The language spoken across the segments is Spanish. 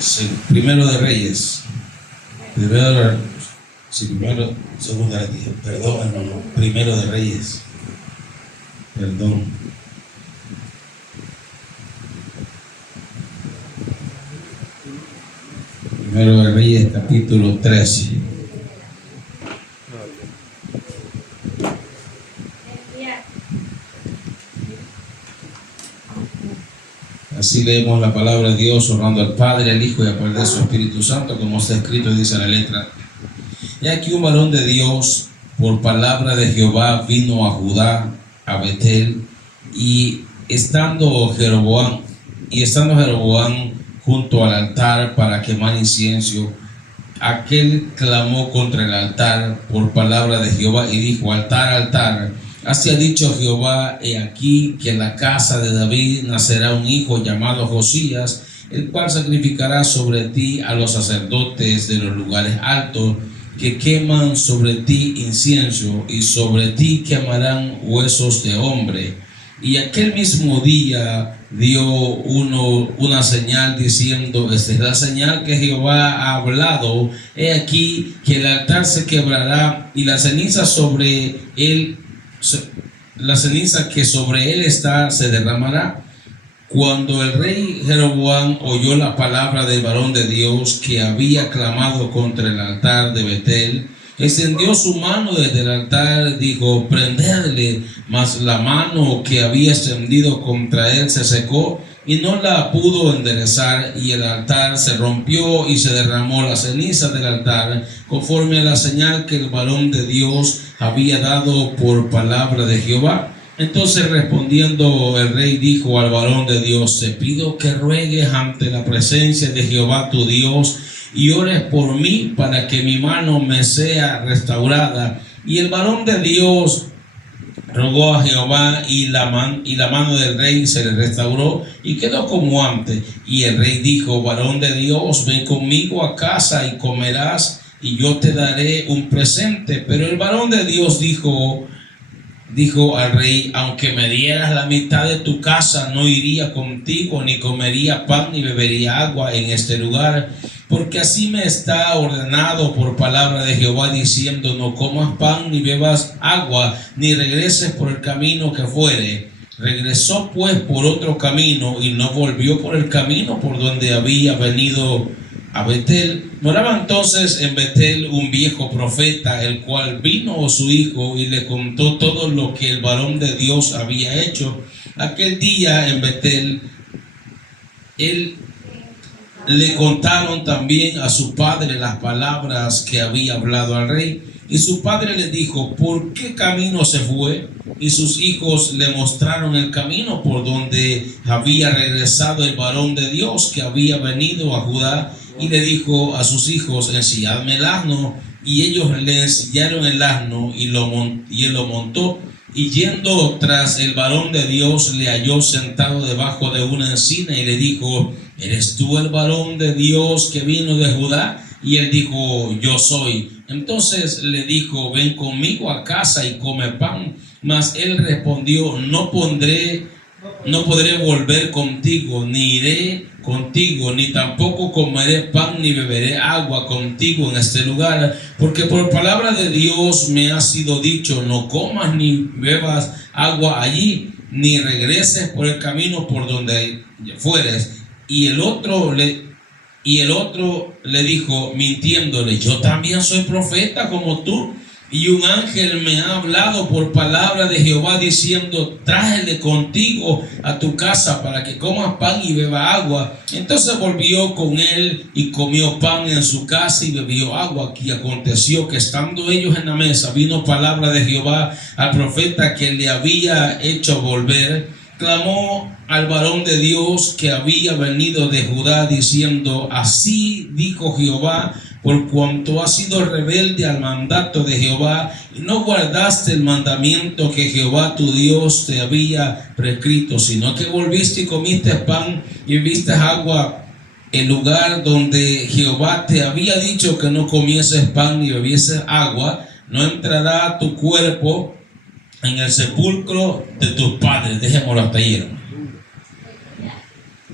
Sí, Primero de Reyes. Segunda de Reyes. Perdón, hermano. Primero de Reyes. Perdón. Primero de Reyes, capítulo 13. Así leemos la palabra de Dios, honrando al Padre, al Hijo y al Padre de su Espíritu Santo, como está escrito, dice la letra. Y aquí un varón de Dios, por palabra de Jehová, vino a Judá, a Betel, y estando Jeroboam junto al altar para quemar incienso, aquel clamó contra el altar por palabra de Jehová y dijo: altar, altar, así ha dicho Jehová, he aquí que en la casa de David nacerá un hijo llamado Josías, el cual sacrificará sobre ti a los sacerdotes de los lugares altos, que queman sobre ti incienso, y sobre ti quemarán huesos de hombre. Y aquel mismo día dio una señal diciendo: esta es la señal que Jehová ha hablado, he aquí que el altar se quebrará y la ceniza que sobre él está se derramará. Cuando el rey Jeroboam oyó la palabra del varón de Dios que había clamado contra el altar de Betel, extendió su mano desde el altar, dijo: prendedle. Mas la mano que había extendido contra él se secó y no la pudo enderezar, y el altar se rompió y se derramó la ceniza del altar, conforme a la señal que el varón de Dios había dado por palabra de Jehová. Entonces respondiendo el rey dijo al varón de Dios: te pido que ruegues ante la presencia de Jehová tu Dios y ores por mí para que mi mano me sea restaurada. Y el varón de Dios rogó a Jehová, y la mano del rey se le restauró y quedó como antes. Y el rey dijo: varón de Dios, ven conmigo a casa y comerás, y yo te daré un presente. Pero el varón de Dios dijo al rey: aunque me dieras la mitad de tu casa, no iría contigo, ni comería pan ni bebería agua en este lugar, porque así me está ordenado por palabra de Jehová, diciendo: no comas pan ni bebas agua, ni regreses por el camino que fuere. Regresó pues por otro camino y no volvió por el camino por donde había venido a Betel. Moraba entonces en Betel un viejo profeta, el cual vino a su hijo y le contó todo lo que el varón de Dios había hecho. Aquel día en Betel, le contaron también a su padre las palabras que había hablado al rey. Y su padre le dijo: ¿por qué camino se fue? Y sus hijos le mostraron el camino por donde había regresado el varón de Dios que había venido a Judá. Y le dijo a sus hijos: ensilladme el asno. Y ellos le ensillaron el asno y él lo montó. Y yendo tras el varón de Dios, le halló sentado debajo de una encina y le dijo: ¿eres tú el varón de Dios que vino de Judá? Y él dijo: yo soy. Entonces le dijo: ven conmigo a casa y come pan. Mas él respondió: no podré volver contigo, ni iré contigo, ni tampoco comeré pan ni beberé agua contigo en este lugar, porque por palabra de Dios me ha sido dicho: no comas ni bebas agua allí, ni regreses por el camino por donde fueres. Y el otro le dijo, mintiéndole: yo también soy profeta como tú, y un ángel me ha hablado por palabra de Jehová diciendo: tráele contigo a tu casa para que comas pan y beba agua. Entonces volvió con él y comió pan en su casa y bebió agua. Y aconteció que estando ellos en la mesa, vino palabra de Jehová al profeta que le había hecho volver. Clamó al varón de Dios que había venido de Judá diciendo: así dijo Jehová, por cuanto has sido rebelde al mandato de Jehová y no guardaste el mandamiento que Jehová tu Dios te había prescrito, sino que volviste y comiste pan y bebiste agua en lugar donde Jehová te había dicho que no comieses pan ni bebieses agua, no entrará a tu cuerpo en el sepulcro de tus padres. Dejémoslo hasta ahí, hermano.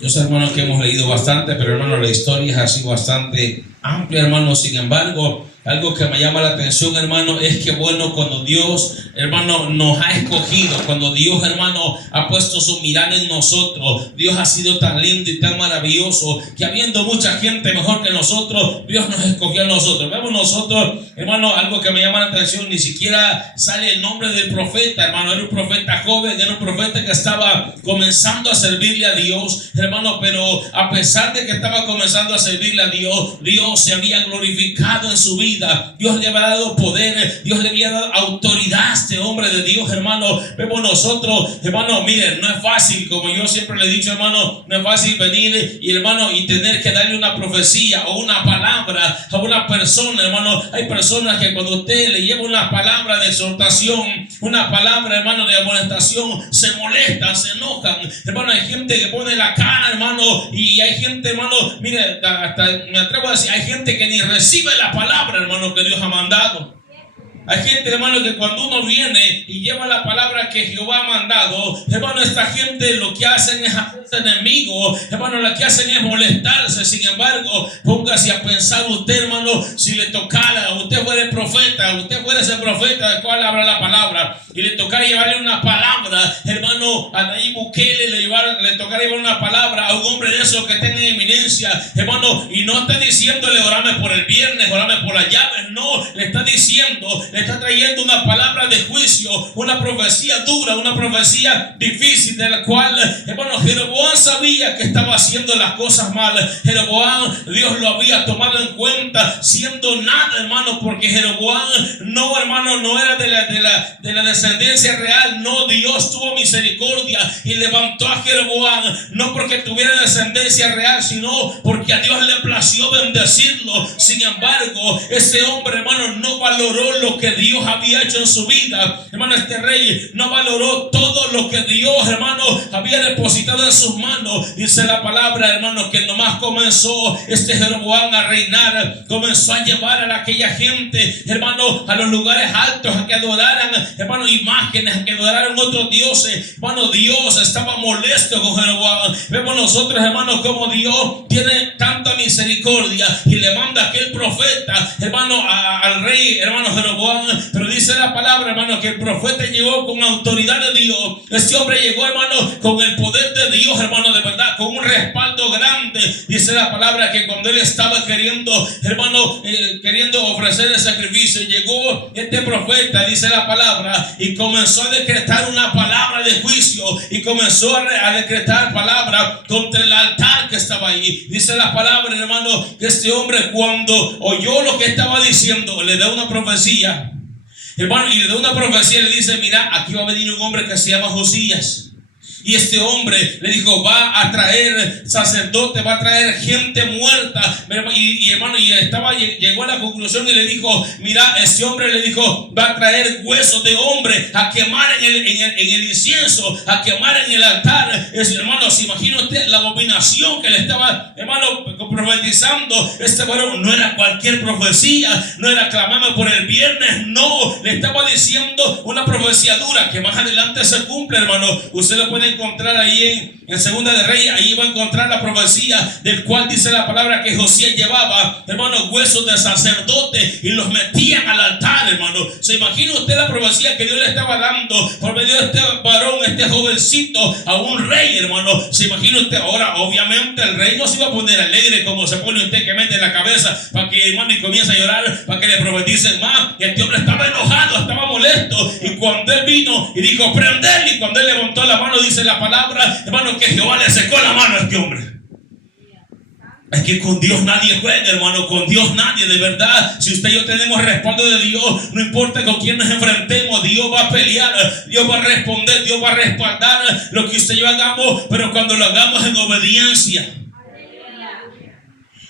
Yo sé, hermanos, que hemos leído bastante, pero hermano, la historia es así bastante amplia, hermano. Sin embargo, algo que me llama la atención, hermano, es que bueno, cuando Dios, hermano, nos ha escogido, cuando Dios, hermano, ha puesto su mirada en nosotros, Dios ha sido tan lindo y tan maravilloso que habiendo mucha gente mejor que nosotros, Dios nos escogió a nosotros. Vemos nosotros, hermano, algo que me llama la atención, ni siquiera sale el nombre del profeta, hermano. Era un profeta joven, era un profeta que estaba comenzando a servirle a Dios, hermano, pero a pesar de que estaba comenzando a servirle a Dios, Dios se había glorificado en su vida. Dios le había dado poder, Dios le había dado autoridad a este hombre de Dios, hermano. Vemos nosotros, hermano, miren, no es fácil, como yo siempre le he dicho, hermano, no es fácil venir y, hermano, y tener que darle una profecía o una palabra a una persona, hermano. Hay personas que cuando usted le lleva una palabra de exhortación, una palabra, hermano, de amonestación, se molestan, se enojan, hermano. Hay gente que pone la cara, hermano, y hay gente, hermano, mire, hasta me atrevo a decir, hay gente que ni recibe la palabra, hermano, que Dios ha mandado. Hay gente, hermano, que cuando uno viene y lleva la palabra que Jehová ha mandado, hermano, esta gente lo que hacen es hacerse enemigos, hermano, lo que hacen es molestarse. Sin embargo, póngase a pensar usted, hermano, si le tocara, usted fuera el profeta, usted fuera ese profeta del cual habla la palabra, y le tocara llevarle una palabra, hermano, a Nayib Bukele le tocara llevar una palabra a un hombre de esos que tenga eminencia, hermano, y no está diciéndole orame por el viernes, orame por las llaves, no, le está diciendo, le está trayendo una palabra de juicio, una profecía dura, una profecía difícil, de la cual, hermano, Jeroboam sabía que estaba haciendo las cosas mal. Jeroboam, Dios lo había tomado en cuenta siendo nada, hermano, porque Jeroboam no, hermano, no era de la descendencia real. No, Dios tuvo misericordia y levantó a Jeroboam, no porque tuviera descendencia real, sino porque a Dios le plació bendecirlo. Sin embargo, ese hombre, hermano, no valoró lo que Dios había hecho en su vida, hermano. Este rey no valoró todo lo que Dios, hermano, había depositado en sus manos. Dice la palabra, hermano, que nomás comenzó este Jeroboam a reinar, comenzó a llevar a aquella gente, hermano, a los lugares altos, a que adoraran, hermano, imágenes, a que adoraran otros dioses. Hermano, Dios estaba molesto con Jeroboam. Vemos nosotros, hermano, como Dios tiene tanta misericordia y le manda aquel profeta, hermano, al rey, hermano, Jeroboam. Pero dice la palabra, hermano, que el profeta llegó con autoridad de Dios. Este hombre llegó, hermano, con el poder de Dios, hermano, de verdad, con un respaldo grande. Dice la palabra que cuando él estaba queriendo, hermano, queriendo ofrecer el sacrificio, llegó este profeta, dice la palabra, y comenzó a decretar una palabra de juicio, y comenzó a decretar palabra contra el altar que estaba ahí. Dice la palabra, hermano, que este hombre, cuando oyó lo que estaba diciendo, le da una profecía, hermano, y le da una profecía. Le dice, mira, aquí va a venir un hombre que se llama Josías. Y este hombre le dijo, va a traer sacerdote, va a traer gente muerta. Y hermano, llegó a la conclusión y le dijo, mira, este hombre le dijo, va a traer huesos de hombre a quemar en el incienso, a quemar en el altar. Hermano, se imagina usted la abominación que le estaba, hermano, profetizando. Este varón no era cualquier profecía, no era clamarme por el viernes, no, le estaba diciendo una profecía dura que más adelante se cumple, hermano. Usted lo puede encontrar ahí en Segunda de Reyes. Ahí va a encontrar la profecía del cual dice la palabra que Josías llevaba, hermano, huesos de sacerdote y los metían al altar, hermano. ¿Se imagina usted la profecía que Dios le estaba dando por medio de este varón, este jovencito, a un rey, hermano? ¿Se imagina usted? Ahora, obviamente, el rey no se iba a poner alegre como se pone usted, que mete en la cabeza para que, hermano, y comienza a llorar para que le profeticen más. Y este hombre estaba enojado, estaba molesto. Y cuando él vino y dijo, prender, y cuando él levantó la mano, dice la palabra, hermano, que Jehová le secó la mano a este hombre. Es que con Dios nadie juega, hermano, con Dios nadie, de verdad. Si usted y yo tenemos respaldo de Dios, no importa con quién nos enfrentemos, Dios va a pelear, Dios va a responder, Dios va a respaldar lo que usted y yo hagamos, pero cuando lo hagamos en obediencia.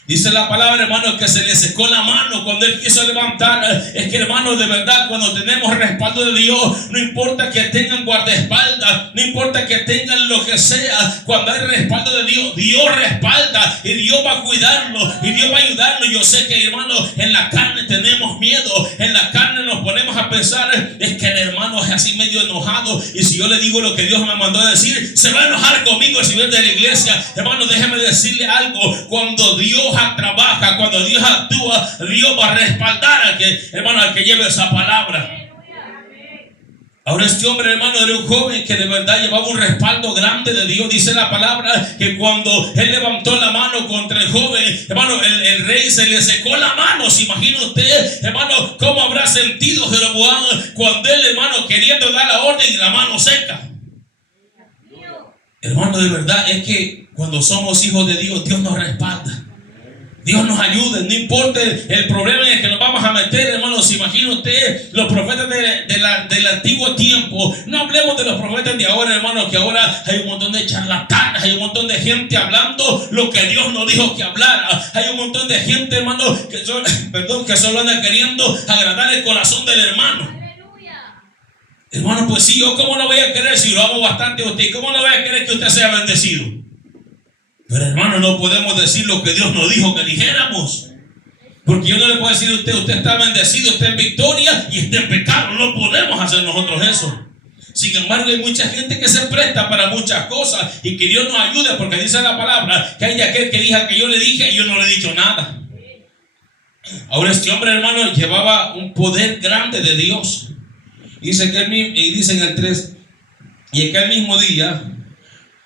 Dice la palabra, hermano, que se le secó la mano cuando él quiso levantar. Es que, hermano, de verdad, cuando tenemos el respaldo de Dios, no importa que tengan guardaespaldas, no importa que tengan lo que sea, cuando hay respaldo de Dios, Dios respalda y Dios va a cuidarlo y Dios va a ayudarlo. Yo sé que, hermano, en la carne tenemos miedo, en la carne nos ponemos a pensar, es que el hermano es así medio enojado, y si yo le digo lo que Dios me mandó a decir, se va a enojar conmigo si viene de la iglesia. Hermano, déjeme decirle algo: cuando Dios trabaja, cuando Dios actúa, Dios va a respaldar al que, hermano, al que lleve esa palabra. Ahora este hombre, hermano, era un joven que de verdad llevaba un respaldo grande de Dios. Dice la palabra que cuando él levantó la mano contra el joven, hermano, el rey se le secó la mano. ¿Se imagina usted, hermano, cómo habrá sentido Jeroboam cuando él, hermano, queriendo dar la orden y la mano seca? Hermano, de verdad es que cuando somos hijos de Dios, Dios nos respalda. Dios nos ayude, no importa el problema en el que nos vamos a meter, hermano. ¿Se imagina usted los profetas del antiguo tiempo? No hablemos de los profetas de ahora, hermano, que ahora hay un montón de charlatanes, hay un montón de gente hablando lo que Dios no dijo que hablara. Hay un montón de gente, hermano, que solo anda queriendo agradar el corazón del hermano. Hermano, pues sí, yo cómo no voy a querer si lo amo bastante a usted, cómo no voy a querer que usted sea bendecido. Pero, hermano, no podemos decir lo que Dios nos dijo que dijéramos. Porque yo no le puedo decir a usted, usted está bendecido, está en victoria y está en pecado. No podemos hacer nosotros eso. Sin embargo, hay mucha gente que se presta para muchas cosas y que Dios nos ayude, porque dice la palabra que hay de aquel que diga que yo le dije y yo no le he dicho nada. Ahora este hombre, hermano, llevaba un poder grande de Dios. Dice en el 3, y aquel mismo día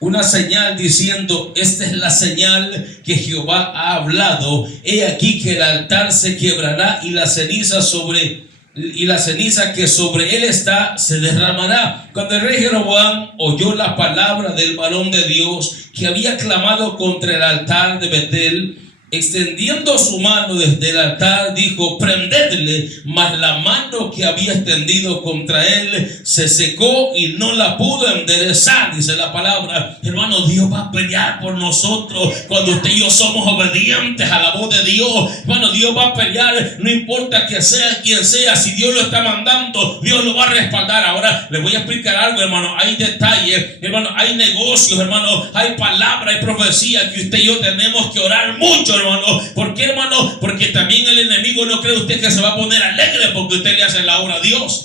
una señal diciendo: esta es la señal que Jehová ha hablado, he aquí que el altar se quebrará y la ceniza que sobre él está se derramará. Cuando el rey Jeroboam oyó la palabra del varón de Dios que había clamado contra el altar de Betel, extendiendo su mano desde el altar, dijo: prendedle. Mas la mano que había extendido contra él se secó y no la pudo enderezar. Dice la palabra, hermano, Dios va a pelear por nosotros cuando usted y yo somos obedientes a la voz de Dios. Hermano, Dios va a pelear, no importa que sea quien sea. Si Dios lo está mandando, Dios lo va a respaldar. Ahora le voy a explicar algo, hermano. Hay detalles, hermano, hay negocios, hermano, hay palabra, hay profecía que usted y yo tenemos que orar mucho, hermano. ¿Por qué, hermano? Porque también el enemigo, no cree usted que se va a poner alegre porque usted le hace la obra a Dios.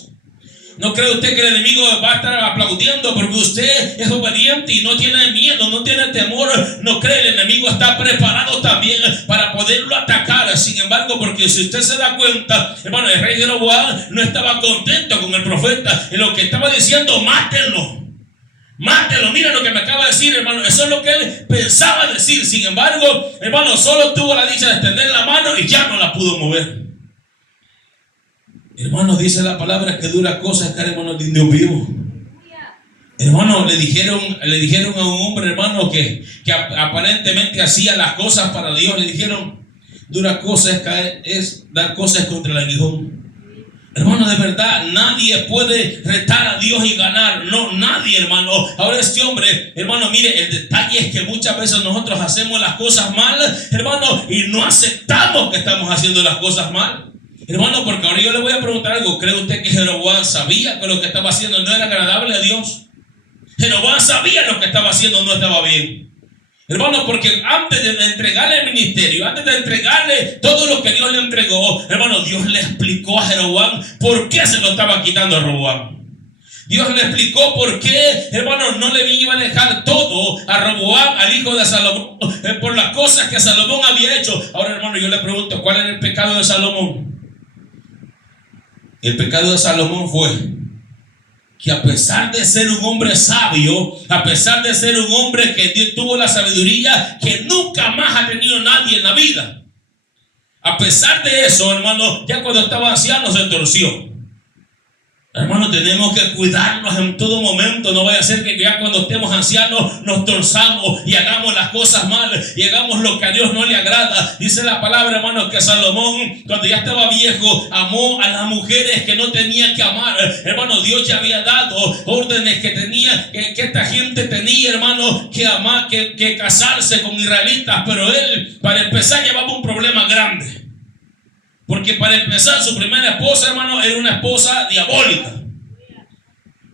No cree usted que el enemigo va a estar aplaudiendo porque usted es obediente y no tiene miedo, no tiene temor. No cree, el enemigo está preparado también para poderlo atacar. Sin embargo, porque si usted se da cuenta, hermano, el rey Jeroboam no estaba contento con el profeta, en lo que estaba diciendo: mátenlo. Mátelo, mira lo que me acaba de decir, hermano. Eso es lo que él pensaba decir. Sin embargo, hermano, solo tuvo la dicha de extender la mano y ya no la pudo mover. Hermano, dice la palabra que dura cosa estar, hermano, de Dios vivo. Hermano, le dijeron a un hombre, hermano, que aparentemente hacía las cosas para Dios. Le dijeron: dura cosa es dar cosas contra el aguijón. Hermano, de verdad, nadie puede retar a Dios y ganar. No, nadie, hermano. Ahora este hombre, hermano, mire, el detalle es que muchas veces nosotros hacemos las cosas mal, hermano, y no aceptamos que estamos haciendo las cosas mal. Hermano, porque ahora yo le voy a preguntar algo. ¿Cree usted que Jeroboam sabía que lo que estaba haciendo no era agradable a Dios? Jeroboam sabía lo que estaba haciendo no estaba bien. Hermano, porque antes de entregarle el ministerio, antes de entregarle todo lo que Dios le entregó, hermano, Dios le explicó a Jeroboam por qué se lo estaba quitando a Roboam. Dios le explicó por qué, hermano, no le iba a dejar todo a Roboam, al hijo de Salomón, por las cosas que Salomón había hecho. Ahora, hermano, yo le pregunto, ¿cuál era el pecado de Salomón? El pecado de Salomón fue que, a pesar de ser un hombre sabio, a pesar de ser un hombre que Dios tuvo la sabiduría que nunca más ha tenido nadie en la vida, a pesar de eso, hermano, ya cuando estaba anciano se torció. Hermano, tenemos que cuidarnos en todo momento. No vaya a ser que ya cuando estemos ancianos nos torzamos y hagamos las cosas mal y hagamos lo que a Dios no le agrada. Dice la palabra, hermano, que Salomón, cuando ya estaba viejo, amó a las mujeres que no tenía que amar. Hermano, Dios ya había dado órdenes que tenía, que esta gente tenía, hermano, que amar, que casarse con israelitas. Pero él, para empezar, llevaba un problema grande. Porque para empezar, su primera esposa, hermano, era una esposa diabólica.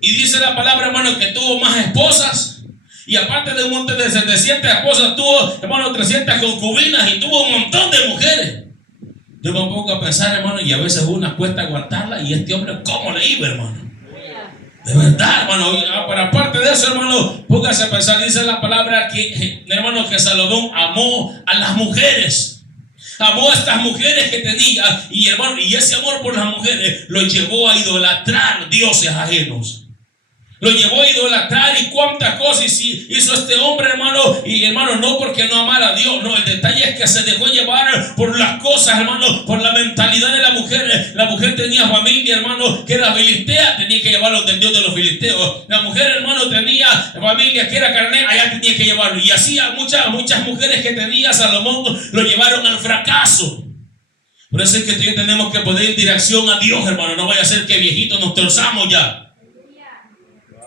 Y dice la palabra, hermano, que tuvo más esposas. Y aparte de un montón de 700 esposas, tuvo, hermano, 300 concubinas y tuvo un montón de mujeres. Yo me pongo a pensar, hermano, y a veces una cuesta aguantarla. Y este hombre, ¿cómo le iba, hermano? De verdad, hermano. Pero aparte de eso, hermano, póngase a pensar. Dice la palabra que, hermano, que Salomón amó a las mujeres. Amó a estas mujeres que tenía, y hermano, y ese amor por las mujeres lo llevó a idolatrar dioses ajenos. Lo llevó a idolatrar, y cuántas cosas hizo este hombre, hermano. Y hermano, no porque no amara a Dios, no, el detalle es que se dejó llevar por las cosas, hermano, por la mentalidad de la mujer. La mujer tenía familia, hermano, que era filistea, tenía que llevarlo del Dios de los filisteos. La mujer, hermano, tenía familia que era carnera, allá tenía que llevarlo. Y así a muchas mujeres que tenía Salomón lo llevaron al fracaso. Por eso es que tenemos que poner en dirección a Dios, hermano. No vaya a ser que viejitos nos torzamos ya.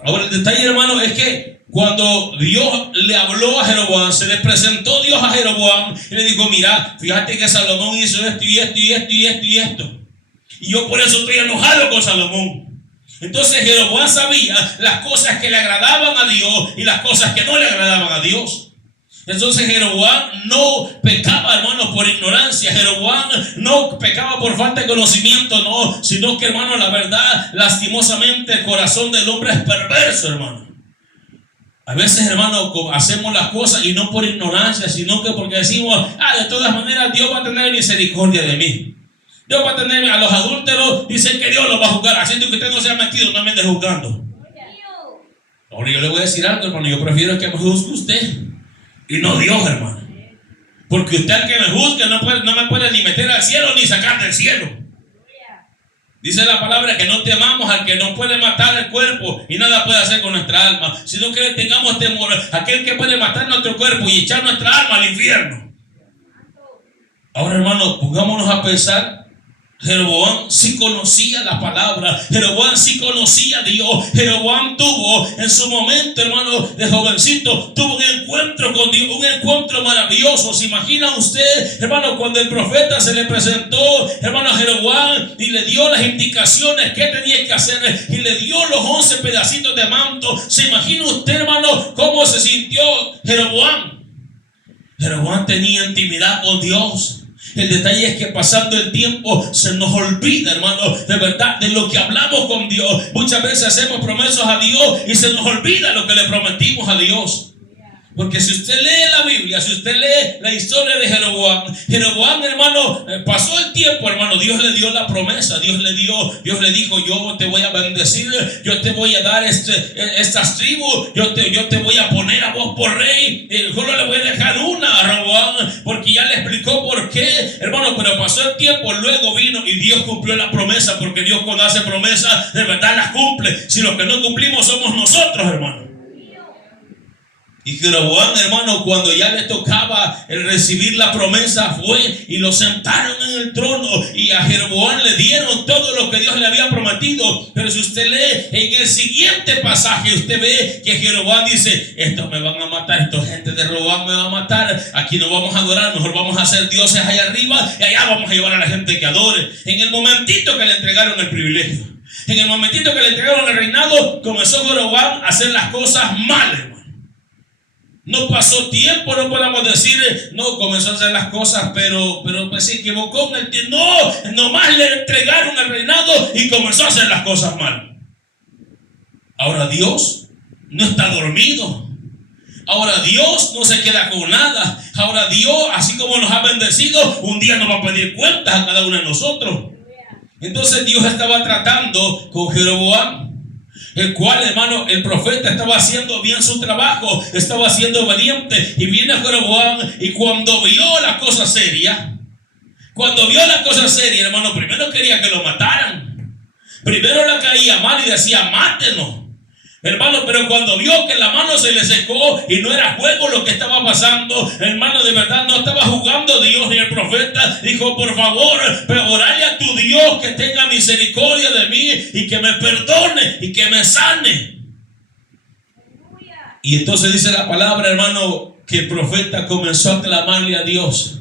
Ahora el detalle, hermano, es que cuando Dios le habló a Jeroboam, se le presentó Dios a Jeroboam y le dijo, mira, fíjate que Salomón hizo esto y esto y esto y esto y esto. Y yo por eso estoy enojado con Salomón. Entonces Jeroboam sabía las cosas que le agradaban a Dios y las cosas que no le agradaban a Dios. Entonces Jeroboam no pecaba, hermano, por ignorancia. Jeroboam no pecaba por falta de conocimiento, no, sino que, hermano, la verdad, lastimosamente el corazón del hombre es perverso, hermano. A veces, hermano, hacemos las cosas y no por ignorancia, sino que porque decimos, de todas maneras Dios va a tener misericordia de mí. Dios va a tener a los adúlteros, dicen que Dios los va a juzgar, haciendo que usted no sea metido, no me ande juzgando. Ahora yo le voy a decir algo, hermano, yo prefiero que me juzgue usted y no Dios, hermano. Porque usted, al que me juzgue, no me puede ni meter al cielo ni sacar del cielo. Dice la palabra que no temamos al que no puede matar el cuerpo y nada puede hacer con nuestra alma, sino que le tengamos temor a aquel que puede matar nuestro cuerpo y echar nuestra alma al infierno. Ahora, hermano, pongámonos a pensar. Jeroboam sí conocía la palabra, Jeroboam sí conocía a Dios. Jeroboam tuvo en su momento, hermano, de jovencito, tuvo un encuentro con Dios, un encuentro maravilloso. ¿Se imagina usted, hermano, cuando el profeta se le presentó, hermano, a Jeroboam y le dio las indicaciones que tenía que hacer y le dio los 11 pedacitos de manto? ¿Se imagina usted, hermano, cómo se sintió Jeroboam? Jeroboam tenía intimidad con Dios. El detalle es que pasando el tiempo se nos olvida, hermano, de verdad, de lo que hablamos con Dios. Muchas veces hacemos promesas a Dios y se nos olvida lo que le prometimos a Dios. Porque si usted lee la Biblia, si usted lee la historia de Jeroboam, hermano, pasó el tiempo, hermano, Dios le dio la promesa, Dios le dijo, yo te voy a bendecir, yo te voy a dar estas tribus, yo te voy a poner a vos por rey, solo le voy a dejar una a Roboam, porque ya le explicó por qué, hermano. Pero pasó el tiempo, luego vino y Dios cumplió la promesa, porque Dios, cuando hace promesas, de verdad las cumple. Si los que no cumplimos somos nosotros, hermano. Y Jeroboam, hermano, cuando ya le tocaba el recibir la promesa, fue y lo sentaron en el trono, y a Jeroboam le dieron todo lo que Dios le había prometido. Pero si usted lee en el siguiente pasaje, usted ve que Jeroboam dice, estos me van a matar, esta gente de Roboam me va a matar, aquí no vamos a adorar, mejor vamos a hacer dioses allá arriba y allá vamos a llevar a la gente que adore. En el momentito que le entregaron el privilegio, en el momentito que le entregaron el reinado, comenzó Jeroboam a hacer las cosas mal. No pasó tiempo, no podemos decir, no, comenzó a hacer las cosas, pero pues se equivocó en el tiempo. No, nomás le entregaron el reinado y comenzó a hacer las cosas mal. Ahora Dios no está dormido. Ahora Dios no se queda con nada. Ahora Dios, así como nos ha bendecido, un día nos va a pedir cuentas a cada uno de nosotros. Entonces Dios estaba tratando con Jeroboam, el cual, hermano, el profeta estaba haciendo bien su trabajo, estaba siendo obediente. Y viene Jeroboam, y cuando vio la cosa seria, hermano, primero quería que lo mataran. Primero la caía mal y decía, mátenos. Hermano, pero cuando vio que la mano se le secó y no era juego lo que estaba pasando, hermano, de verdad no estaba jugando Dios ni el profeta, dijo, por favor, orale a tu Dios que tenga misericordia de mí y que me perdone y que me sane. Y entonces dice la palabra, hermano, que el profeta comenzó a clamarle a Dios.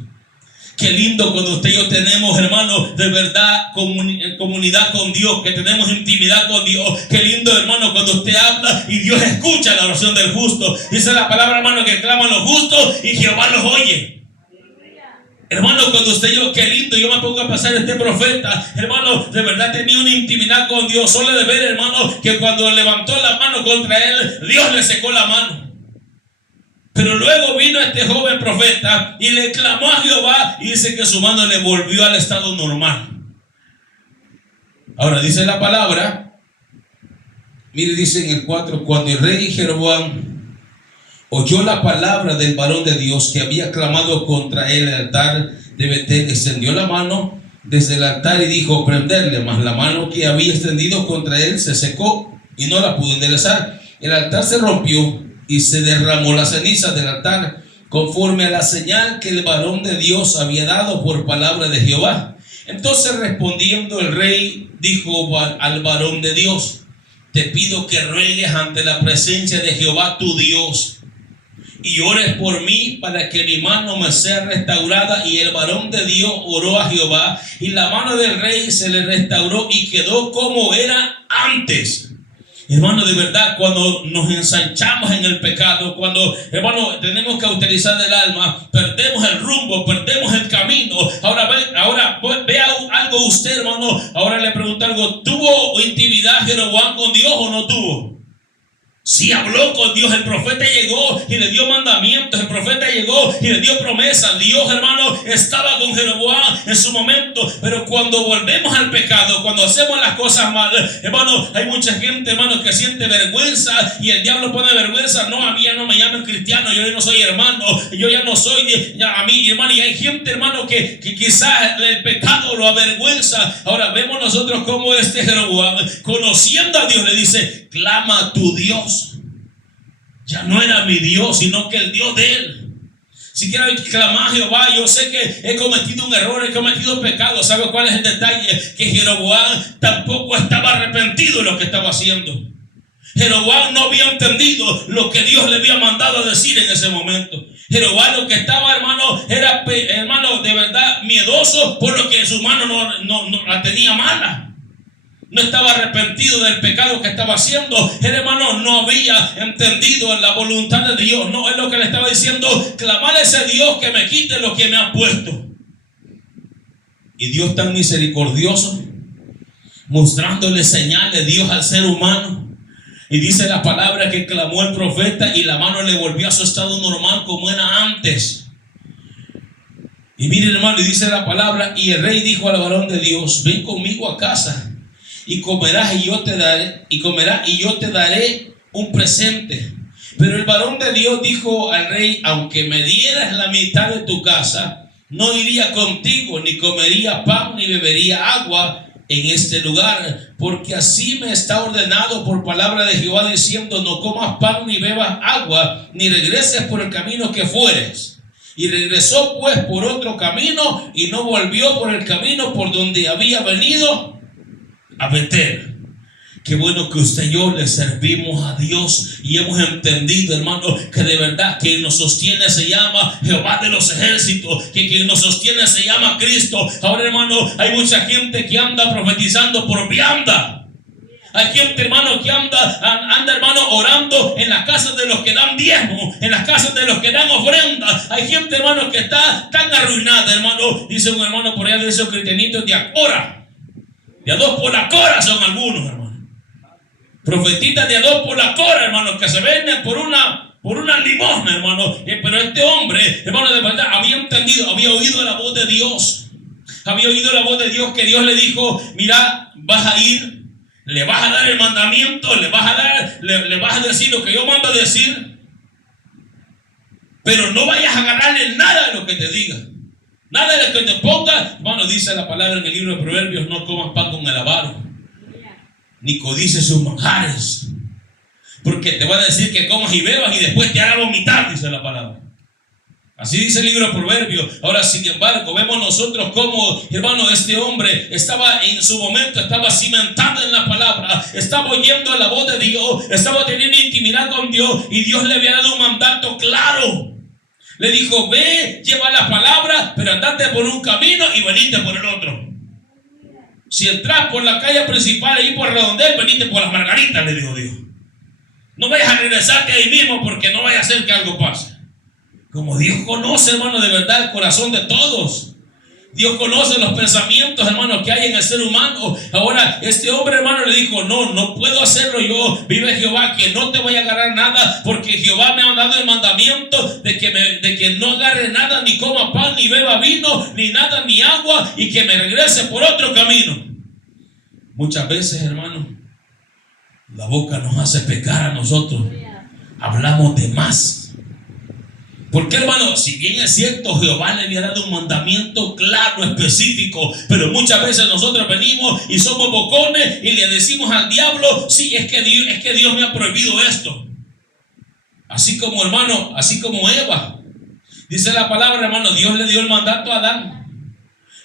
Qué lindo cuando usted y yo tenemos, hermano, de verdad comunidad con Dios, que tenemos intimidad con Dios. Qué lindo, hermano, cuando usted habla y Dios escucha la oración del justo. Dice la palabra, hermano, que claman los justos y Jehová los oye. Hermano, cuando usted y yo, qué lindo, yo me pongo a pasar este profeta, hermano, de verdad tenía una intimidad con Dios. Solo de ver, hermano, que cuando levantó la mano contra él, Dios le secó la mano. Pero luego vino este joven profeta y le clamó a Jehová y dice que su mano le volvió al estado normal. Ahora dice la palabra, mire, dice en el 4, cuando el rey Jeroboam oyó la palabra del varón de Dios que había clamado contra él el altar de Betel, extendió la mano desde el altar y dijo, prenderle, mas la mano que había extendido contra él se secó y no la pudo enderezar. El altar se rompió y se derramó la ceniza del altar, conforme a la señal que el varón de Dios había dado por palabra de Jehová. Entonces respondiendo el rey, dijo al varón de Dios, te pido que ruegues ante la presencia de Jehová tu Dios, y ores por mí para que mi mano me sea restaurada. Y el varón de Dios oró a Jehová, y la mano del rey se le restauró y quedó como era antes. Hermano, de verdad, cuando nos ensanchamos en el pecado, cuando, hermano, tenemos que utilizar el alma, perdemos el rumbo, perdemos el camino. Ahora vea algo usted, hermano. Ahora le pregunto algo. ¿Tuvo intimidad Jeroboam con Dios o no tuvo? Sí, habló con Dios. El profeta llegó y le dio mandamientos. El profeta llegó y le dio promesas. Dios, hermano, estaba con Jeroboam en su momento. Pero cuando volvemos al pecado, cuando hacemos las cosas mal, hermano, hay mucha gente, hermano, que siente vergüenza y el diablo pone vergüenza. No, a mí ya no me llaman cristiano, yo ya no soy hermano, yo ya no soy a mí, hermano. Y hay gente, hermano, que quizás el pecado lo avergüenza. Ahora vemos nosotros cómo este Jeroboam, conociendo a Dios, le dice, clama a tu Dios. Ya no era mi Dios, sino que el Dios de él. Si quiero clamar a Jehová, yo sé que he cometido un error, he cometido pecado. ¿Sabe cuál es el detalle? Que Jeroboam tampoco estaba arrepentido de lo que estaba haciendo. Jeroboam no había entendido lo que Dios le había mandado a decir en ese momento. Jeroboam lo que estaba, hermano, era, hermano, de verdad miedoso por lo que su mano no la tenía mala. No estaba arrepentido del pecado que estaba haciendo. El hermano no había entendido la voluntad de Dios. No, es lo que le estaba diciendo. Clamar a ese Dios que me quite lo que me ha puesto. Y Dios tan misericordioso, mostrándole señal de Dios al ser humano. Y dice la palabra que clamó el profeta y la mano le volvió a su estado normal como era antes. Y miren, hermano, y dice la palabra, y el rey dijo al varón de Dios, ven conmigo a casa y comerás y yo te daré un presente. Pero el varón de Dios dijo al rey, aunque me dieras la mitad de tu casa, no iría contigo, ni comería pan, ni bebería agua en este lugar, porque así me está ordenado por palabra de Jehová, diciendo, no comas pan, ni bebas agua, ni regreses por el camino que fueres. Y regresó pues por otro camino, y no volvió por el camino por donde había venido a Betel. Qué bueno que usted y yo le servimos a Dios y hemos entendido, hermano, que de verdad quien nos sostiene se llama Jehová de los ejércitos, que quien nos sostiene se llama Cristo. Ahora, hermano, hay mucha gente que anda profetizando por vianda. Hay gente, hermano, que anda, hermano, orando en las casas de los que dan diezmo, en las casas de los que dan ofrenda. Hay gente, hermano, que está tan arruinada, hermano. Dice un hermano por allá de esos cristianitos de Acora. De a dos por la cora son algunos, hermano. Profetitas de a dos por la cora, hermano, que se venden por una limosna, hermano. Pero este hombre, hermano, de verdad había entendido, había oído la voz de Dios. Había oído la voz de Dios, que Dios le dijo, mira, vas a ir, le vas a dar el mandamiento, le vas a decir lo que yo mando a decir, pero no vayas a agarrarle nada de lo que te diga. Nada de lo que te ponga. Hermano, dice la palabra en el libro de Proverbios, no comas pan con el avaro. ni codicies sus manjares, porque te va a decir que comas y bebas y después te hará vomitar, dice la palabra. Así dice el libro de Proverbios. Ahora, sin embargo, vemos nosotros cómo, hermano, este hombre estaba en su momento, estaba cimentado en la palabra, estaba oyendo la voz de Dios, estaba teniendo intimidad con Dios, y Dios le había dado un mandato claro. Le dijo: ve, lleva la palabra, pero andate por un camino y venite por el otro. Si entras por la calle principal, ahí por Redondel, venite por las Margaritas, le dijo Dios. No vayas a regresarte ahí mismo, porque no vaya a ser que algo pase. Como Dios conoce, hermano, de verdad el corazón de todos. Dios conoce los pensamientos, hermano, que hay en el ser humano. Ahora, este hombre, hermano, le dijo: no puedo hacerlo yo. Vive Jehová, que no te voy a agarrar nada, porque Jehová me ha dado el mandamiento de que no agarre nada, ni coma pan, ni beba vino, ni nada, ni agua, y que me regrese por otro camino. Muchas veces, hermano, la boca nos hace pecar a nosotros. Hablamos de más. Porque, hermano, si bien es cierto, Jehová le había dado un mandamiento claro, específico, pero muchas veces nosotros venimos y somos bocones y le decimos al diablo: sí, es que Dios me ha prohibido esto. Así como, hermano, así como Eva. Dice la palabra, hermano, Dios le dio el mandato a Adán.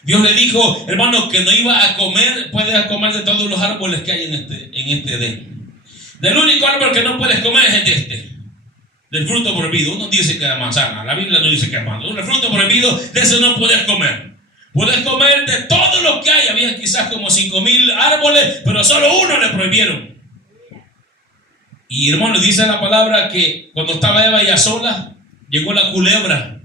Dios le dijo, hermano, que no iba a comer, puedes comer de todos los árboles que hay en este Edén. Del único árbol que no puedes comer es del fruto prohibido. Uno dice que es manzana, la Biblia no dice que es manzana. El fruto prohibido, de ese no puedes comer. Puedes comer de todo lo que hay. Había quizás como 5,000 árboles, pero solo uno le prohibieron. Y, hermano, dice la palabra que cuando estaba Eva ya sola, llegó la culebra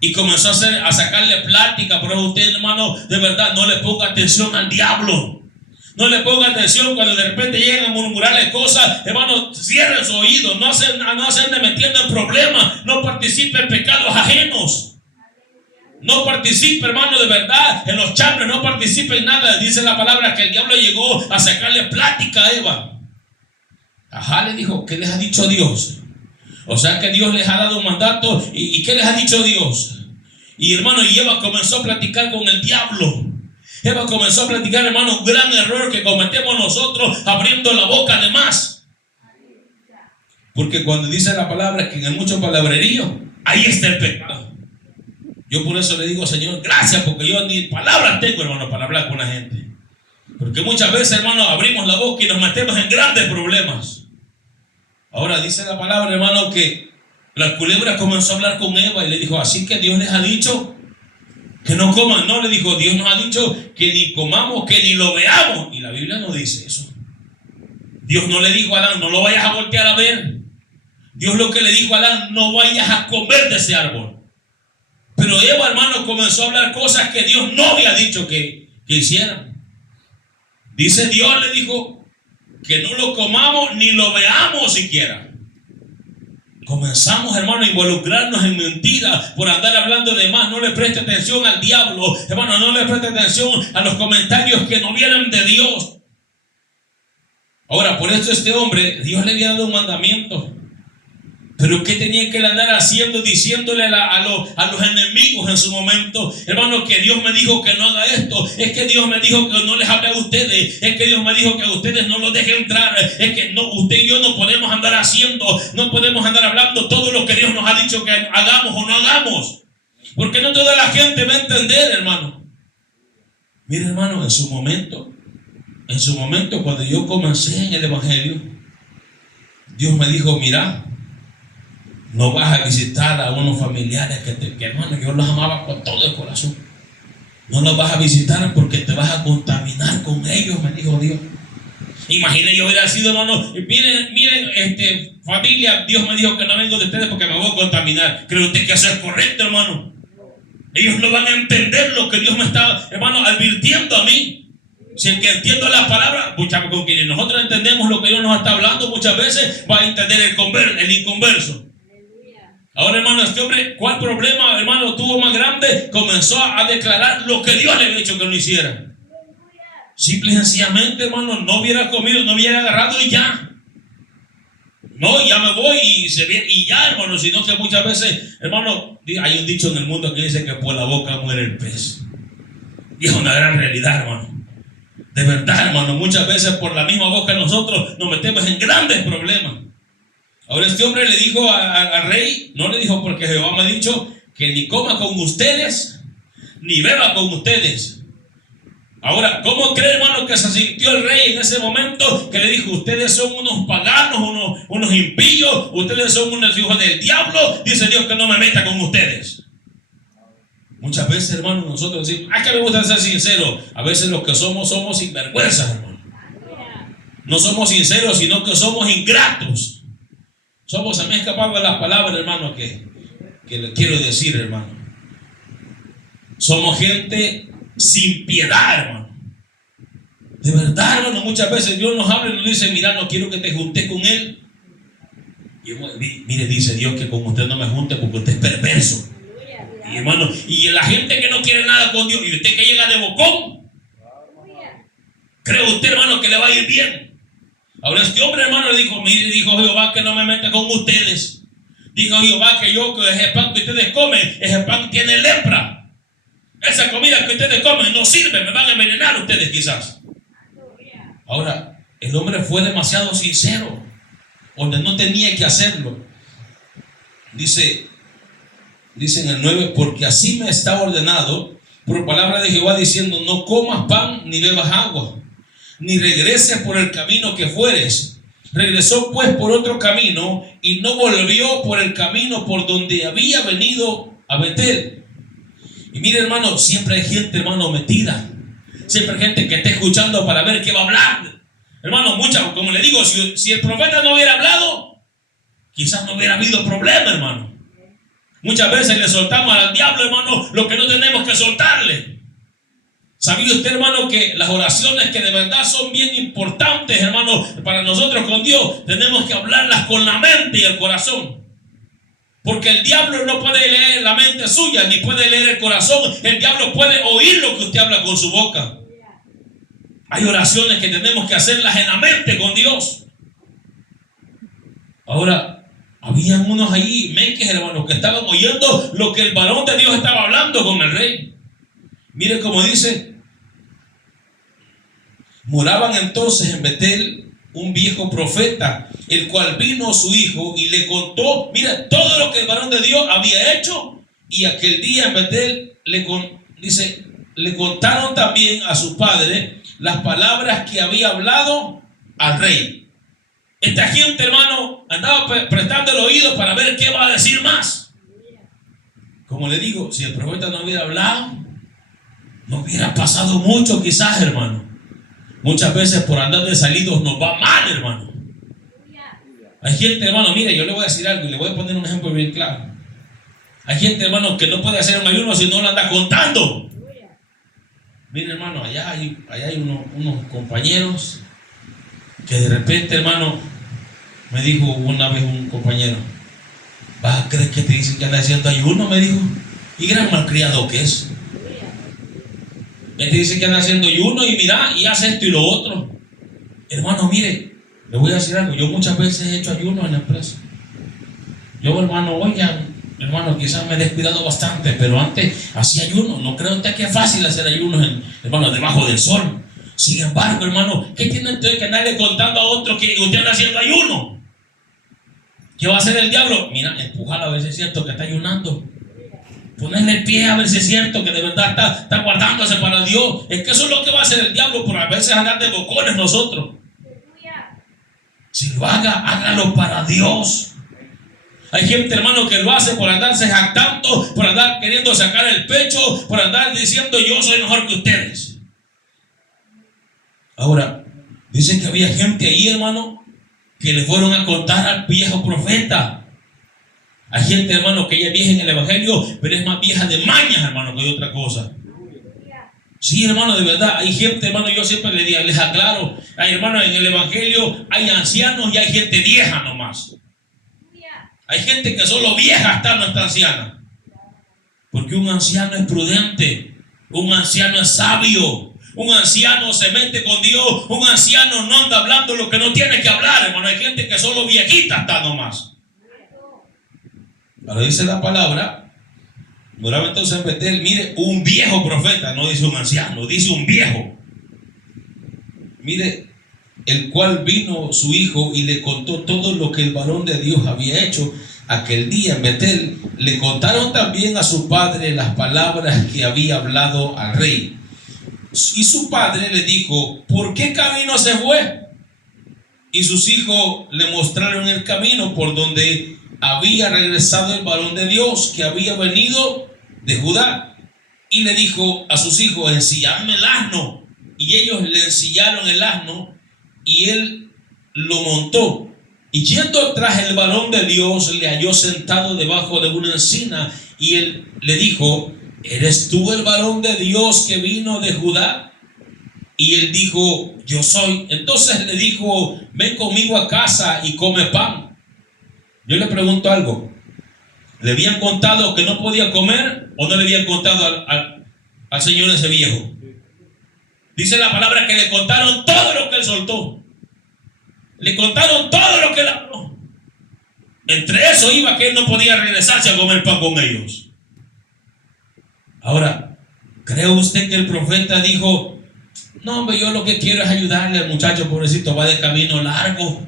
y comenzó a sacarle plática. Pero usted, hermano, de verdad, no le ponga atención al diablo. No le ponga atención cuando de repente llegan a murmurarle cosas. Hermano, cierren su oído. No se ande metiendo en problemas. No participe en pecados ajenos. No participe, hermano, de verdad, en los chambres. No participe en nada. Dice la palabra que el diablo llegó a sacarle plática a Eva. Ajá, le dijo: ¿qué les ha dicho Dios? O sea que Dios les ha dado un mandato. ¿Y qué les ha dicho Dios? Y, hermano, Eva comenzó a platicar con el diablo. Eva comenzó a platicar, hermano, un gran error que cometemos nosotros, abriendo la boca de más. Porque cuando dice la palabra que en el mucho palabrerío, ahí está el pecado. Yo por eso le digo: Señor, gracias, porque yo ni palabras tengo, hermano, para hablar con la gente. Porque muchas veces, hermano, abrimos la boca y nos metemos en grandes problemas. Ahora dice la palabra, hermano, que la culebra comenzó a hablar con Eva y le dijo: así que Dios les ha dicho que no coman. No, le dijo: Dios nos ha dicho que ni comamos, que ni lo veamos. Y la Biblia no dice eso. Dios no le dijo a Adán: no lo vayas a voltear a ver. Dios lo que le dijo a Adán: no vayas a comer de ese árbol. Pero Eva, hermano, comenzó a hablar cosas que Dios no había dicho que hicieran. Dice, Dios le dijo que no lo comamos ni lo veamos siquiera. Comenzamos, hermano, a involucrarnos en mentiras por andar hablando de más. No le preste atención al diablo, hermano. No le preste atención a los comentarios que no vienen de Dios. Ahora, por eso este hombre, Dios le había dado un mandamiento. Pero ¿qué tenía que andar haciendo? Diciéndole a los enemigos en su momento: hermano, que Dios me dijo que no haga esto. Es que Dios me dijo que no les hable a ustedes. Es que Dios me dijo que a ustedes no los deje entrar. Es que no, usted y yo no podemos andar haciendo, no podemos andar hablando todo lo que Dios nos ha dicho que hagamos o no hagamos. Porque no toda la gente va a entender, hermano. Mire, hermano, en su momento, cuando yo comencé en el evangelio, Dios me dijo: mira, no vas a visitar a unos familiares que hermano, yo los amaba con todo el corazón. No los vas a visitar porque te vas a contaminar con ellos, me dijo Dios. Imagínate, yo hubiera sido, hermano: miren, familia, Dios me dijo que no vengo de ustedes porque me voy a contaminar. ¿Cree usted que eso es correcto, hermano? Ellos no van a entender lo que Dios me está, hermano, advirtiendo a mí. Si el que entiende la palabra, con quienes nosotros entendemos lo que Dios nos está hablando, muchas veces va a entender el inconverso. Ahora, hermano, este hombre, ¿cuál problema, hermano, tuvo más grande? Comenzó a declarar lo que Dios le había dicho que no hiciera. Simple y sencillamente, hermano, no hubiera comido, no hubiera agarrado y ya. No, ya me voy y ya, hermano. Sino que muchas veces, hermano, hay un dicho en el mundo que dice que por la boca muere el pez. Y es una gran realidad, hermano. De verdad, hermano, muchas veces por la misma boca nosotros nos metemos en grandes problemas. Ahora este hombre le dijo al rey, no le dijo porque Jehová me ha dicho que ni coma con ustedes, ni beba con ustedes. Ahora, ¿cómo cree, hermano, que se sintió el rey en ese momento que le dijo, ustedes son unos paganos, unos impíos, ustedes son unos hijos del diablo? Dice Dios que no me meta con ustedes. Muchas veces, hermano, nosotros decimos, que me gusta ser sincero. A veces los que somos sinvergüenzas, hermano. No somos sinceros, sino que somos ingratos. Se me escapaban las palabras, hermano, que le quiero decir, hermano. Somos gente sin piedad, hermano. De verdad, hermano, muchas veces Dios nos habla y nos dice, mira, no quiero que te juntes con él. Y mire, dice Dios que con usted no me junte porque usted es perverso. Y hermano, y la gente que no quiere nada con Dios, y usted que llega de bocón, ¿cree usted, hermano, que le va a ir bien? Ahora este hombre, hermano, le dijo, mire, dijo Jehová que no me meta con ustedes. Dijo Jehová que ese pan que ustedes comen, ese pan tiene lepra. Esa comida que ustedes comen no sirve, me van a envenenar ustedes quizás. Ahora, el hombre fue demasiado sincero, donde no tenía que hacerlo. Dice en el 9, porque así me está ordenado por palabra de Jehová diciendo, no comas pan ni bebas agua, ni regreses por el camino que fueres. Regresó pues por otro camino y no volvió por el camino por donde había venido a Betel. Y mire, hermano, siempre hay gente, hermano, metida. Siempre hay gente que está escuchando para ver qué va a hablar. Hermano, como le digo, si el profeta no hubiera hablado, quizás no hubiera habido problema, hermano. Muchas veces le soltamos al diablo, hermano, lo que no tenemos que soltarle. ¿Sabía usted, hermano, que las oraciones que de verdad son bien importantes, hermano, para nosotros con Dios, tenemos que hablarlas con la mente y el corazón? Porque el diablo no puede leer la mente suya, ni puede leer el corazón. El diablo puede oír lo que usted habla con su boca. Hay oraciones que tenemos que hacerlas en la mente con Dios. Ahora, habían unos ahí, meques, hermanos, que estaban oyendo lo que el varón de Dios estaba hablando con el rey. Mire cómo dice, moraban entonces en Betel un viejo profeta, el cual vino a su hijo y le contó, mira, todo lo que el varón de Dios había hecho. Y aquel día en Betel le contaron también a su padre las palabras que había hablado al rey. Esta gente, hermano, andaba prestando el oído para ver qué va a decir más. Como le digo, si el profeta no hubiera hablado, no hubiera pasado mucho quizás, hermano. Muchas veces por andar de salidos nos va mal, hermano. Hay gente, hermano, mire, yo le voy a decir algo y le voy a poner un ejemplo bien claro. Hay gente, hermano, que no puede hacer un ayuno si no lo anda contando. Mire, hermano, allá hay unos compañeros que de repente, hermano, me dijo una vez un compañero, ¿vas a creer que te dicen que anda haciendo ayuno? Me dijo, y gran malcriado que es. Él te dice que anda haciendo ayuno y mira, y hace esto y lo otro. Hermano, mire, le voy a decir algo. Yo muchas veces he hecho ayuno en la empresa. Yo, hermano, oigan, hermano, quizás me he descuidado bastante, pero antes hacía ayuno. No creo usted que es fácil hacer ayunos, hermano, debajo del sol. Sin embargo, hermano, ¿qué tiene usted que andarle contando a otro que usted anda haciendo ayuno? ¿Qué va a hacer el diablo? Mira, empujarlo a ver si es cierto que está ayunando. Ponerle el pie a ver si es cierto que de verdad está guardándose para Dios. Es que eso es lo que va a hacer el diablo, por a veces andar de bocones nosotros. Si lo hágalo para Dios. Hay gente, hermano, que lo hace por andarse jactando, por andar queriendo sacar el pecho, por andar diciendo yo soy mejor que ustedes. Ahora, dicen que había gente ahí, hermano, que le fueron a contar al viejo profeta. Hay gente, hermano, que ella es vieja en el evangelio, pero es más vieja de mañas, hermano, que de otra cosa. Sí, hermano, de verdad, hay gente, hermano, yo siempre les aclaro, hay, hermano, en el evangelio hay ancianos y hay gente vieja nomás. Hay gente que solo vieja está, no está anciana. Porque un anciano es prudente, un anciano es sabio, un anciano se mete con Dios, un anciano no anda hablando lo que no tiene que hablar, hermano. Hay gente que solo viejita está nomás. Ahora dice la palabra, moraba entonces en Betel, mire, un viejo profeta, no dice un anciano, dice un viejo. Mire, el cual vino su hijo y le contó todo lo que el varón de Dios había hecho aquel día en Betel. Le contaron también a su padre las palabras que había hablado al rey. Y su padre le dijo: ¿por qué camino se fue? Y sus hijos le mostraron el camino por donde había regresado el varón de Dios que había venido de Judá. Y le dijo a sus hijos: ensilladme el asno. Y ellos le ensillaron el asno y él lo montó. Y yendo tras el varón de Dios, le halló sentado debajo de una encina. Y él le dijo: ¿eres tú el varón de Dios que vino de Judá? Y él dijo: yo soy. Entonces le dijo: ven conmigo a casa y come pan. Yo le pregunto algo: ¿le habían contado que no podía comer o no le habían contado al señor ese viejo? Dice la palabra que le contaron todo lo que él soltó. Le contaron todo lo que él habló. Entre eso iba que él no podía regresarse a comer pan con ellos. Ahora, ¿cree usted que el profeta dijo: no, hombre, yo lo que quiero es ayudarle al muchacho, pobrecito, va de camino largo,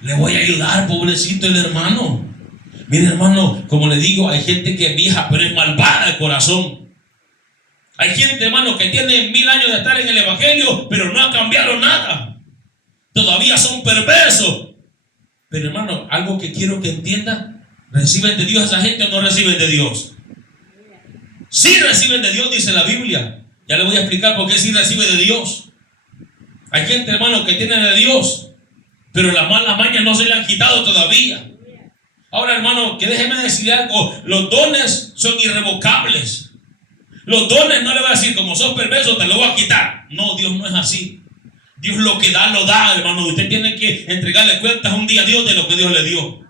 le voy a ayudar, pobrecito el hermano? Mire, hermano, como le digo, hay gente que es vieja pero es malvada de corazón. Hay gente, hermano, que tiene 1000 años de estar en el evangelio pero no ha cambiado nada, todavía son perversos. Pero, hermano, algo que quiero que entienda: ¿reciben de Dios esa gente o no reciben de Dios? Sí reciben de Dios, dice la Biblia. Ya le voy a explicar por qué sí recibe de Dios. Hay gente, hermano, que tiene de Dios, pero las malas mañas no se le han quitado todavía. Ahora, hermano, que déjeme decir algo: los dones son irrevocables. Los dones no le va a decir, como sos perverso te lo voy a quitar. No, Dios no es así. Dios lo que da, lo da, hermano. Usted tiene que entregarle cuentas un día a Dios de lo que Dios le dio.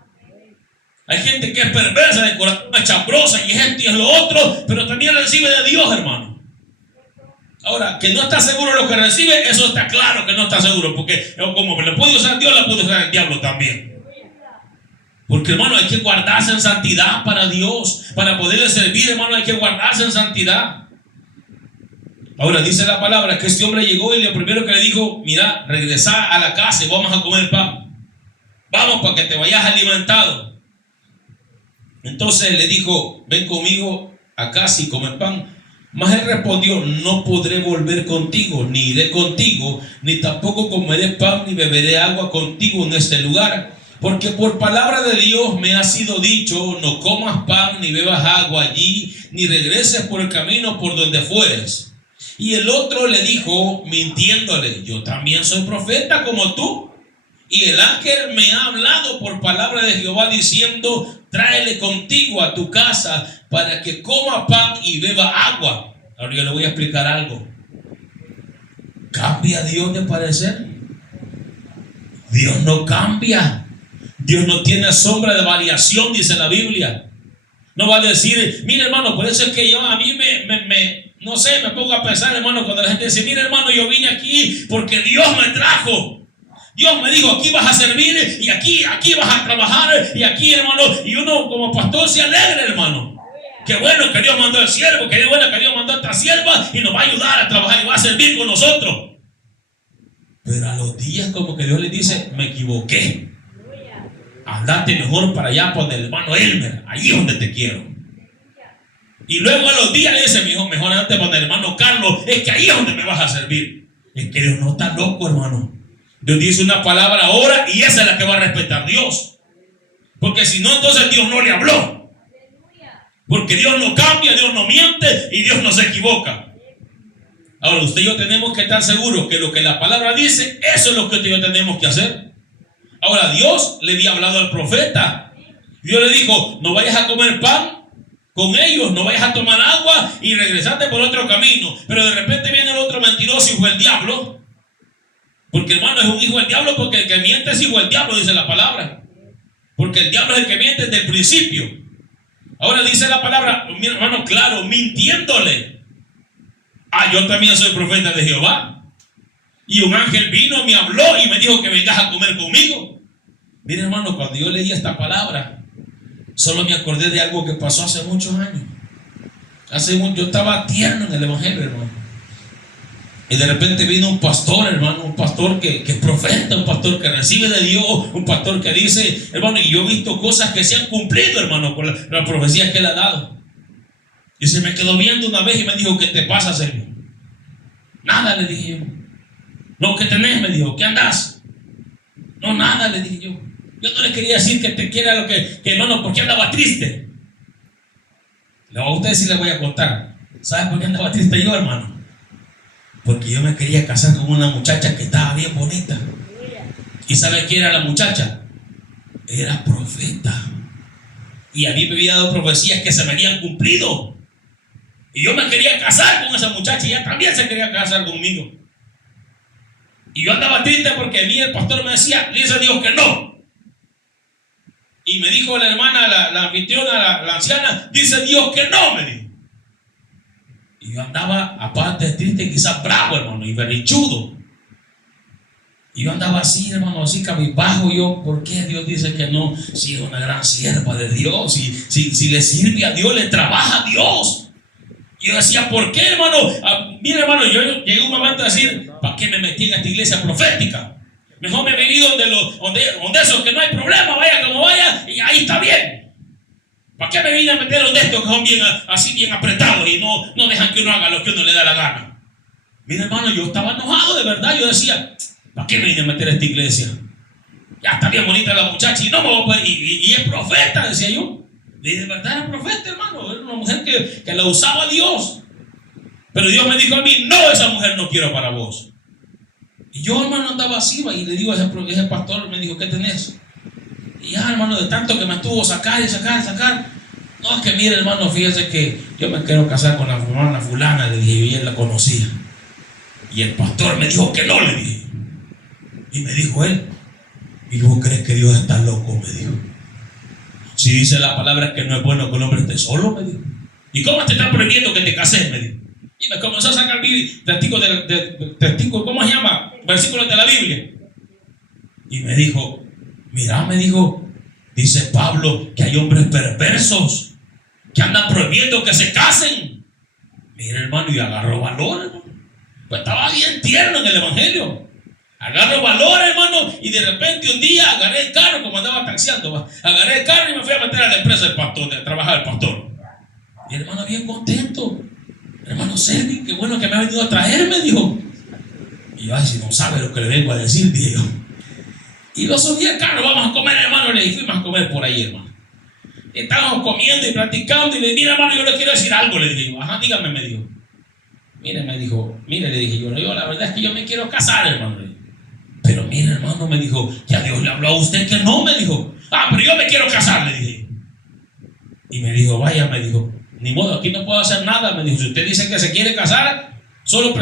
Hay gente que es perversa de corazón, es chambrosa y es esto y es lo otro, pero también recibe de Dios, hermano. Ahora, que no está seguro de lo que recibe, eso está claro que no está seguro, porque como le puede usar Dios, le puede usar el diablo también. Porque, hermano, hay que guardarse en santidad para Dios. Para poderle servir, hermano, hay que guardarse en santidad. Ahora dice la palabra que este hombre llegó y lo primero que le dijo: mira, regresa a la casa y vamos a comer pan. Vamos para que te vayas alimentado. Entonces le dijo: ven conmigo a casa y come pan. Mas él respondió: no podré volver contigo, ni iré contigo, ni tampoco comeré pan ni beberé agua contigo en este lugar. Porque por palabra de Dios me ha sido dicho: no comas pan ni bebas agua allí, ni regreses por el camino por donde fueres. Y el otro le dijo, mintiéndole: yo también soy profeta como tú. Y el ángel me ha hablado por palabra de Jehová diciendo: tráele contigo a tu casa para que coma pan y beba agua. Ahora yo le voy a explicar algo. ¿Cambia Dios de parecer? Dios no cambia. Dios no tiene sombra de variación, dice la Biblia. No va a decir: mire, hermano, por eso es que yo a mí no sé, me pongo a pensar, hermano, cuando la gente dice: mire, hermano, yo vine aquí porque Dios me trajo. Dios me dijo: aquí vas a servir y aquí vas a trabajar y aquí, hermano. Y uno como pastor se alegra, hermano. Qué bueno que Dios mandó al siervo, qué bueno que Dios mandó a esta sierva y nos va a ayudar a trabajar y va a servir con nosotros. Pero a los días como que Dios le dice: me equivoqué. Andate mejor para allá, por el hermano Elmer, ahí es donde te quiero. Y luego a los días le dice: mejor andate por el hermano Carlos, es que ahí es donde me vas a servir. Es que Dios no está loco, hermano. Dios dice una palabra ahora y esa es la que va a respetar Dios. Porque si no, entonces Dios no le habló. Porque Dios no cambia, Dios no miente y Dios no se equivoca. Ahora, usted y yo tenemos que estar seguros que lo que la palabra dice, eso es lo que usted y yo tenemos que hacer. Ahora, Dios le había hablado al profeta. Dios le dijo: no vayas a comer pan con ellos, no vayas a tomar agua y regresate por otro camino. Pero de repente viene el otro mentiroso, hijo del diablo. Porque, hermano, es un hijo del diablo, porque el que miente es hijo del diablo, dice la palabra. Porque el diablo es el que miente desde el principio. Ahora dice la palabra, mi hermano, claro, mintiéndole: yo también soy profeta de Jehová. Y un ángel vino, me habló y me dijo que vengas a comer conmigo. Mire, hermano, cuando yo leí esta palabra, solo me acordé de algo que pasó hace muchos años. Yo estaba tierno en el evangelio, hermano. Y de repente vino un pastor, hermano, un pastor que es profeta, un pastor que recibe de Dios, un pastor que dice, hermano, y yo he visto cosas que se han cumplido, hermano, con la profecía que él ha dado. Y se me quedó viendo una vez y me dijo, ¿qué te pasa, Sergio? Nada, le dije yo. No, ¿qué tenés? Me dijo, ¿qué andás? No, nada, le dije yo. Yo no le quería decir que te quiera lo que hermano, ¿por qué andaba triste? A usted sí le voy a contar. ¿Sabe por qué andaba triste yo, hermano? Porque yo me quería casar con una muchacha que estaba bien bonita. ¿Y sabe quién era la muchacha? Era profeta. Y a mí me había dado profecías que se me habían cumplido. Y yo me quería casar con esa muchacha y ella también se quería casar conmigo. Y yo andaba triste porque a mí el pastor me decía, le dice Dios que no. Y me dijo la hermana, la anfitriona, la anciana, dice Dios que no, me dijo. Y yo andaba, aparte de triste, quizás bravo, hermano, y berrinchudo. Y yo andaba así, hermano, así cabizbajo. Yo, ¿por qué Dios dice que no? Si es una gran sierva de Dios, si le sirve a Dios, le trabaja a Dios. Y yo decía, ¿por qué, hermano? Mira, hermano, yo llegué un momento a decir, ¿para qué me metí en esta iglesia profética? Mejor me he venido donde esos que no hay problema, vaya como vaya, y ahí está bien. ¿Para qué me vine a meter donde estos que son bien, así bien apretados y no dejan que uno haga lo que uno le da la gana? Mira, hermano, yo estaba enojado de verdad. Yo decía, ¿para qué me vine a meter a esta iglesia? Ya está bien bonita la muchacha y no me voy a poder, y es profeta, decía yo. Y de verdad era profeta, hermano. Era una mujer que la usaba Dios. Pero Dios me dijo a mí, no, esa mujer no quiero para vos. Y yo, hermano, andaba así, y le digo a ese pastor, me dijo, ¿qué tenés? Y ya, hermano, de tanto que me estuvo sacar. No, es que mire, hermano, fíjese que yo me quiero casar con la hermana fulana, le dije, y él la conocía. Y el pastor me dijo que no, le dije. Y me dijo él, ¿y vos crees que Dios está loco? Me dijo. Si dice la palabra que no es bueno que el hombre esté solo, me dijo. ¿Y cómo te está prohibiendo que te cases? Me dijo. Y me comenzó a sacar testigos, ¿cómo se llama? Versículos de la Biblia. Y me dijo, mira, me dijo, dice Pablo que hay hombres perversos que andan prohibiendo que se casen. Mira, hermano, y agarró valor, hermano. Pues estaba bien tierno en el evangelio. Agarro valor, hermano, y de repente un día agarré el carro, como andaba taxiando, agarré el carro y me fui a meter a la empresa del pastor, de trabajar el pastor. Y el hermano bien contento. Hermano Servi, qué bueno que me ha venido a traer, me dijo. Y yo, ay, si no sabe lo que le vengo a decir, dije yo. Y lo subí al carro, vamos a comer, hermano, y fuimos a comer por ahí, hermano. Y estábamos comiendo y platicando, y le dije, mira, hermano, yo le quiero decir algo, le dije yo. Ajá, dígame, me dijo. Mire, me dijo, mire, le dije yo, la verdad es que yo me quiero casar, hermano. Pero mire, hermano, me dijo, ya Dios le habló a usted que no, me dijo. Ah, pero yo me quiero casar, le dije. Y me dijo, vaya, me dijo, ni modo, aquí no puedo hacer nada. Me dijo, si usted dice que se quiere casar, solo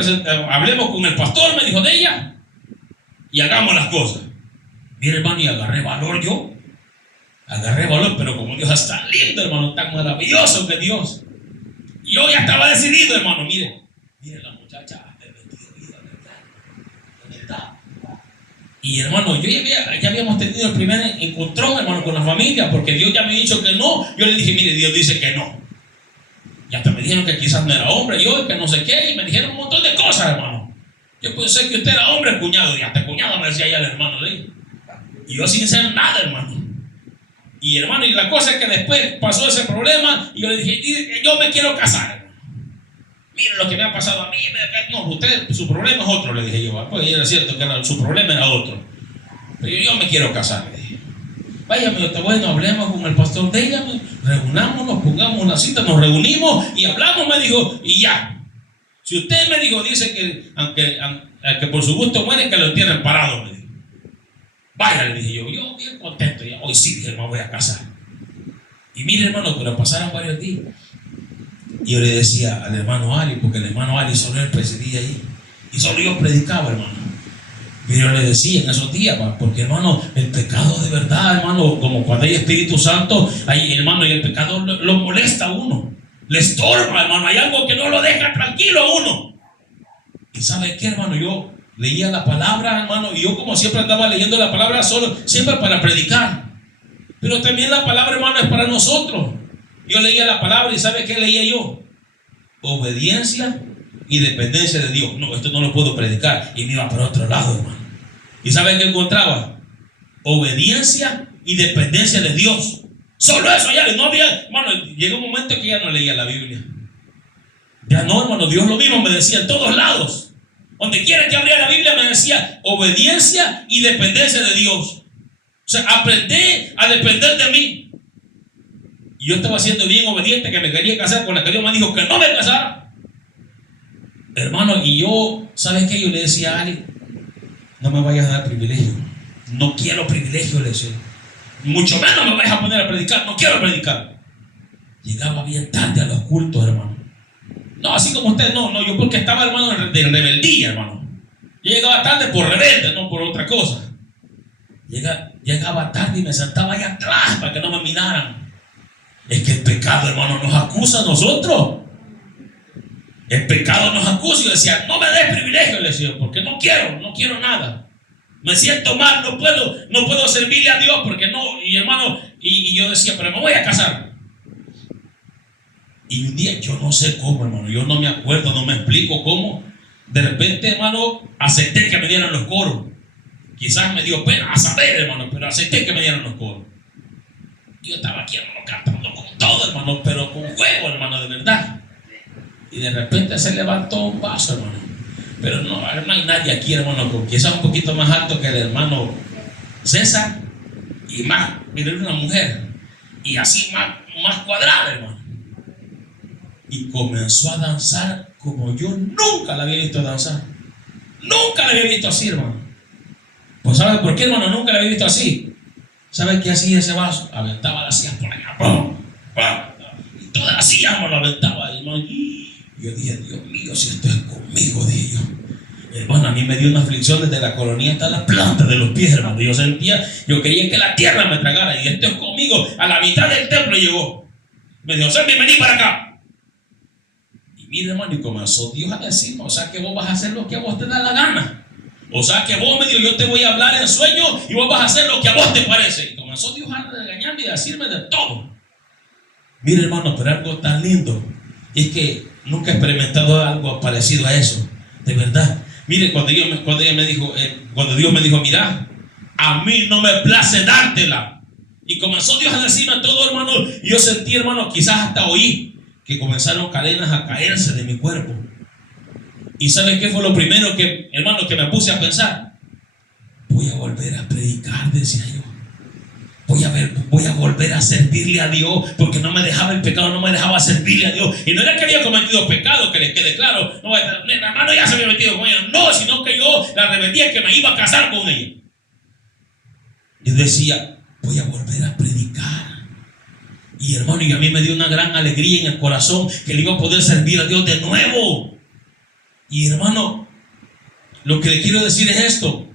hablemos con el pastor, me dijo, de ella, y hagamos las cosas. Mire, hermano, y agarré valor yo. Agarré valor, pero como Dios es tan lindo, hermano, tan maravilloso que Dios. Y yo ya estaba decidido, hermano, mire la muchacha de vestido vida, ¿verdad? Y hermano, ya habíamos tenido el primer encontrón, hermano, con la familia, porque Dios ya me ha dicho que no. Yo le dije, mire, Dios dice que no. Y hasta me dijeron que quizás no era hombre, yo, que no sé qué, y me dijeron un montón de cosas, hermano. Yo pensé que usted era hombre, cuñado, y hasta cuñado me decía ya el hermano de él. Y yo sin ser nada, hermano. Y hermano, y la cosa es que después pasó ese problema, y yo le dije, yo me quiero casar, hermano. Mire lo que me ha pasado a mí. No, usted, su problema es otro, le dije yo. Pues era cierto que su problema era otro. Pero yo me quiero casar, le dije. Vaya, bueno, hablemos con el pastor de ella, reunámonos, pongamos una cita, nos reunimos y hablamos, me dijo, y ya. Si usted me dijo, dice que aunque por su gusto muere, que lo entierren parado, me dijo. Vaya, le dije yo bien contento, ya hoy sí, dije, me voy a casar. Y mire, hermano, pero pasaron varios días. Y yo le decía al hermano Ali, porque el hermano Ali solo él presidía ahí, y solo yo predicaba, hermano. Y yo le decía en esos días, porque hermano, el pecado de verdad, hermano, como cuando hay Espíritu Santo, ahí, hermano, y el pecado lo molesta a uno, le estorba, hermano, hay algo que no lo deja tranquilo a uno. Y ¿sabe qué, hermano? Yo leía la palabra, hermano, y yo como siempre andaba leyendo la palabra siempre para predicar. Pero también la palabra, hermano, es para nosotros. Yo leía la palabra y ¿sabe qué leía yo? Obediencia y dependencia de Dios. No, esto no lo puedo predicar. Y me iba para otro lado, hermano. ¿Y saben qué encontraba? Obediencia y dependencia de Dios. Solo eso ya. No había, hermano, llegó un momento que ya no leía la Biblia. Ya no, hermano, Dios lo mismo me decía en todos lados. Donde quiera que abría la Biblia me decía obediencia y dependencia de Dios. O sea, aprendí a depender de mí. Y yo estaba siendo bien obediente, que me quería casar con la que Dios me dijo que no me casara. Hermano, y yo, ¿sabes qué? Yo le decía a Ali, no me vayas a dar privilegio. No quiero privilegio, le decía. Mucho menos me vayas a poner a predicar. No quiero predicar. Llegaba bien tarde a los cultos, hermano. No, así como usted, no, yo porque estaba, hermano, de rebeldía, hermano. Yo llegaba tarde por rebelde, no por otra cosa. Llegaba tarde y me sentaba allá atrás para que no me miraran. Es que el pecado, hermano, nos acusa a nosotros. El pecado nos acusa. Y yo decía, no me des privilegio, le decía, porque no quiero nada. Me siento mal, no puedo servirle a Dios porque no. Y hermano, y yo decía, pero me voy a casar. Y un día, yo no sé cómo, hermano, yo no me acuerdo, no me explico cómo. De repente, hermano, acepté que me dieran los coros. Quizás me dio pena a saber, hermano, pero acepté que me dieran los coros. Y yo estaba aquí, hermano, cantando con todo, hermano, pero con juego, hermano, de verdad. Y de repente se levantó un vaso, hermano. Pero no hay nadie aquí, hermano, con quizás un poquito más alto que el hermano César. Y más, miren, una mujer. Y así más cuadrada, hermano. Y comenzó a danzar como yo nunca la había visto danzar. Nunca la había visto así, hermano. Pues ¿sabe por qué, hermano? Nunca la había visto así. ¿Sabe qué hacía ese vaso? Aventaba las sillas por allá. ¡Pum! ¡Pum! Y todas las sillas, hermano, lo aventaba. Hermano. Y yo dije, Dios mío, si esto es conmigo, dije yo. Hermano, a mí me dio una aflicción desde la colonia hasta la planta de los pies, hermano. Yo quería que la tierra me tragara. Y esto es conmigo. A la mitad del templo llegó. Me dijo, Servi, vení para acá. Mire, hermano, y comenzó Dios a decirme, o sea que vos vas a hacer lo que a vos te da la gana. O sea que vos me dijo, yo te voy a hablar en sueño y vos vas a hacer lo que a vos te parece. Y comenzó Dios a regañarme y a decirme de todo. Mire, hermano, pero algo tan lindo es que nunca he experimentado algo parecido a eso. De verdad. Mire, cuando Dios me dijo, mira, a mí no me place dártela. Y comenzó Dios a decirme todo, hermano. Y yo sentí, hermano, quizás hasta oí que comenzaron cadenas a caerse de mi cuerpo. ¿Y saben qué fue lo primero que, hermano, que me puse a pensar? Voy a volver a predicar, decía yo. Voy a volver a servirle a Dios, porque no me dejaba el pecado, no me dejaba servirle a Dios. Y no era que había cometido pecado, que les quede claro. No, mi hermano ya se había metido con ella. No, sino que yo la rebeldía que me iba a casar con ella. Yo decía, voy a volver a predicar. Y hermano, y a mí me dio una gran alegría en el corazón que le iba a poder servir a Dios de nuevo. Y hermano, lo que le quiero decir es esto.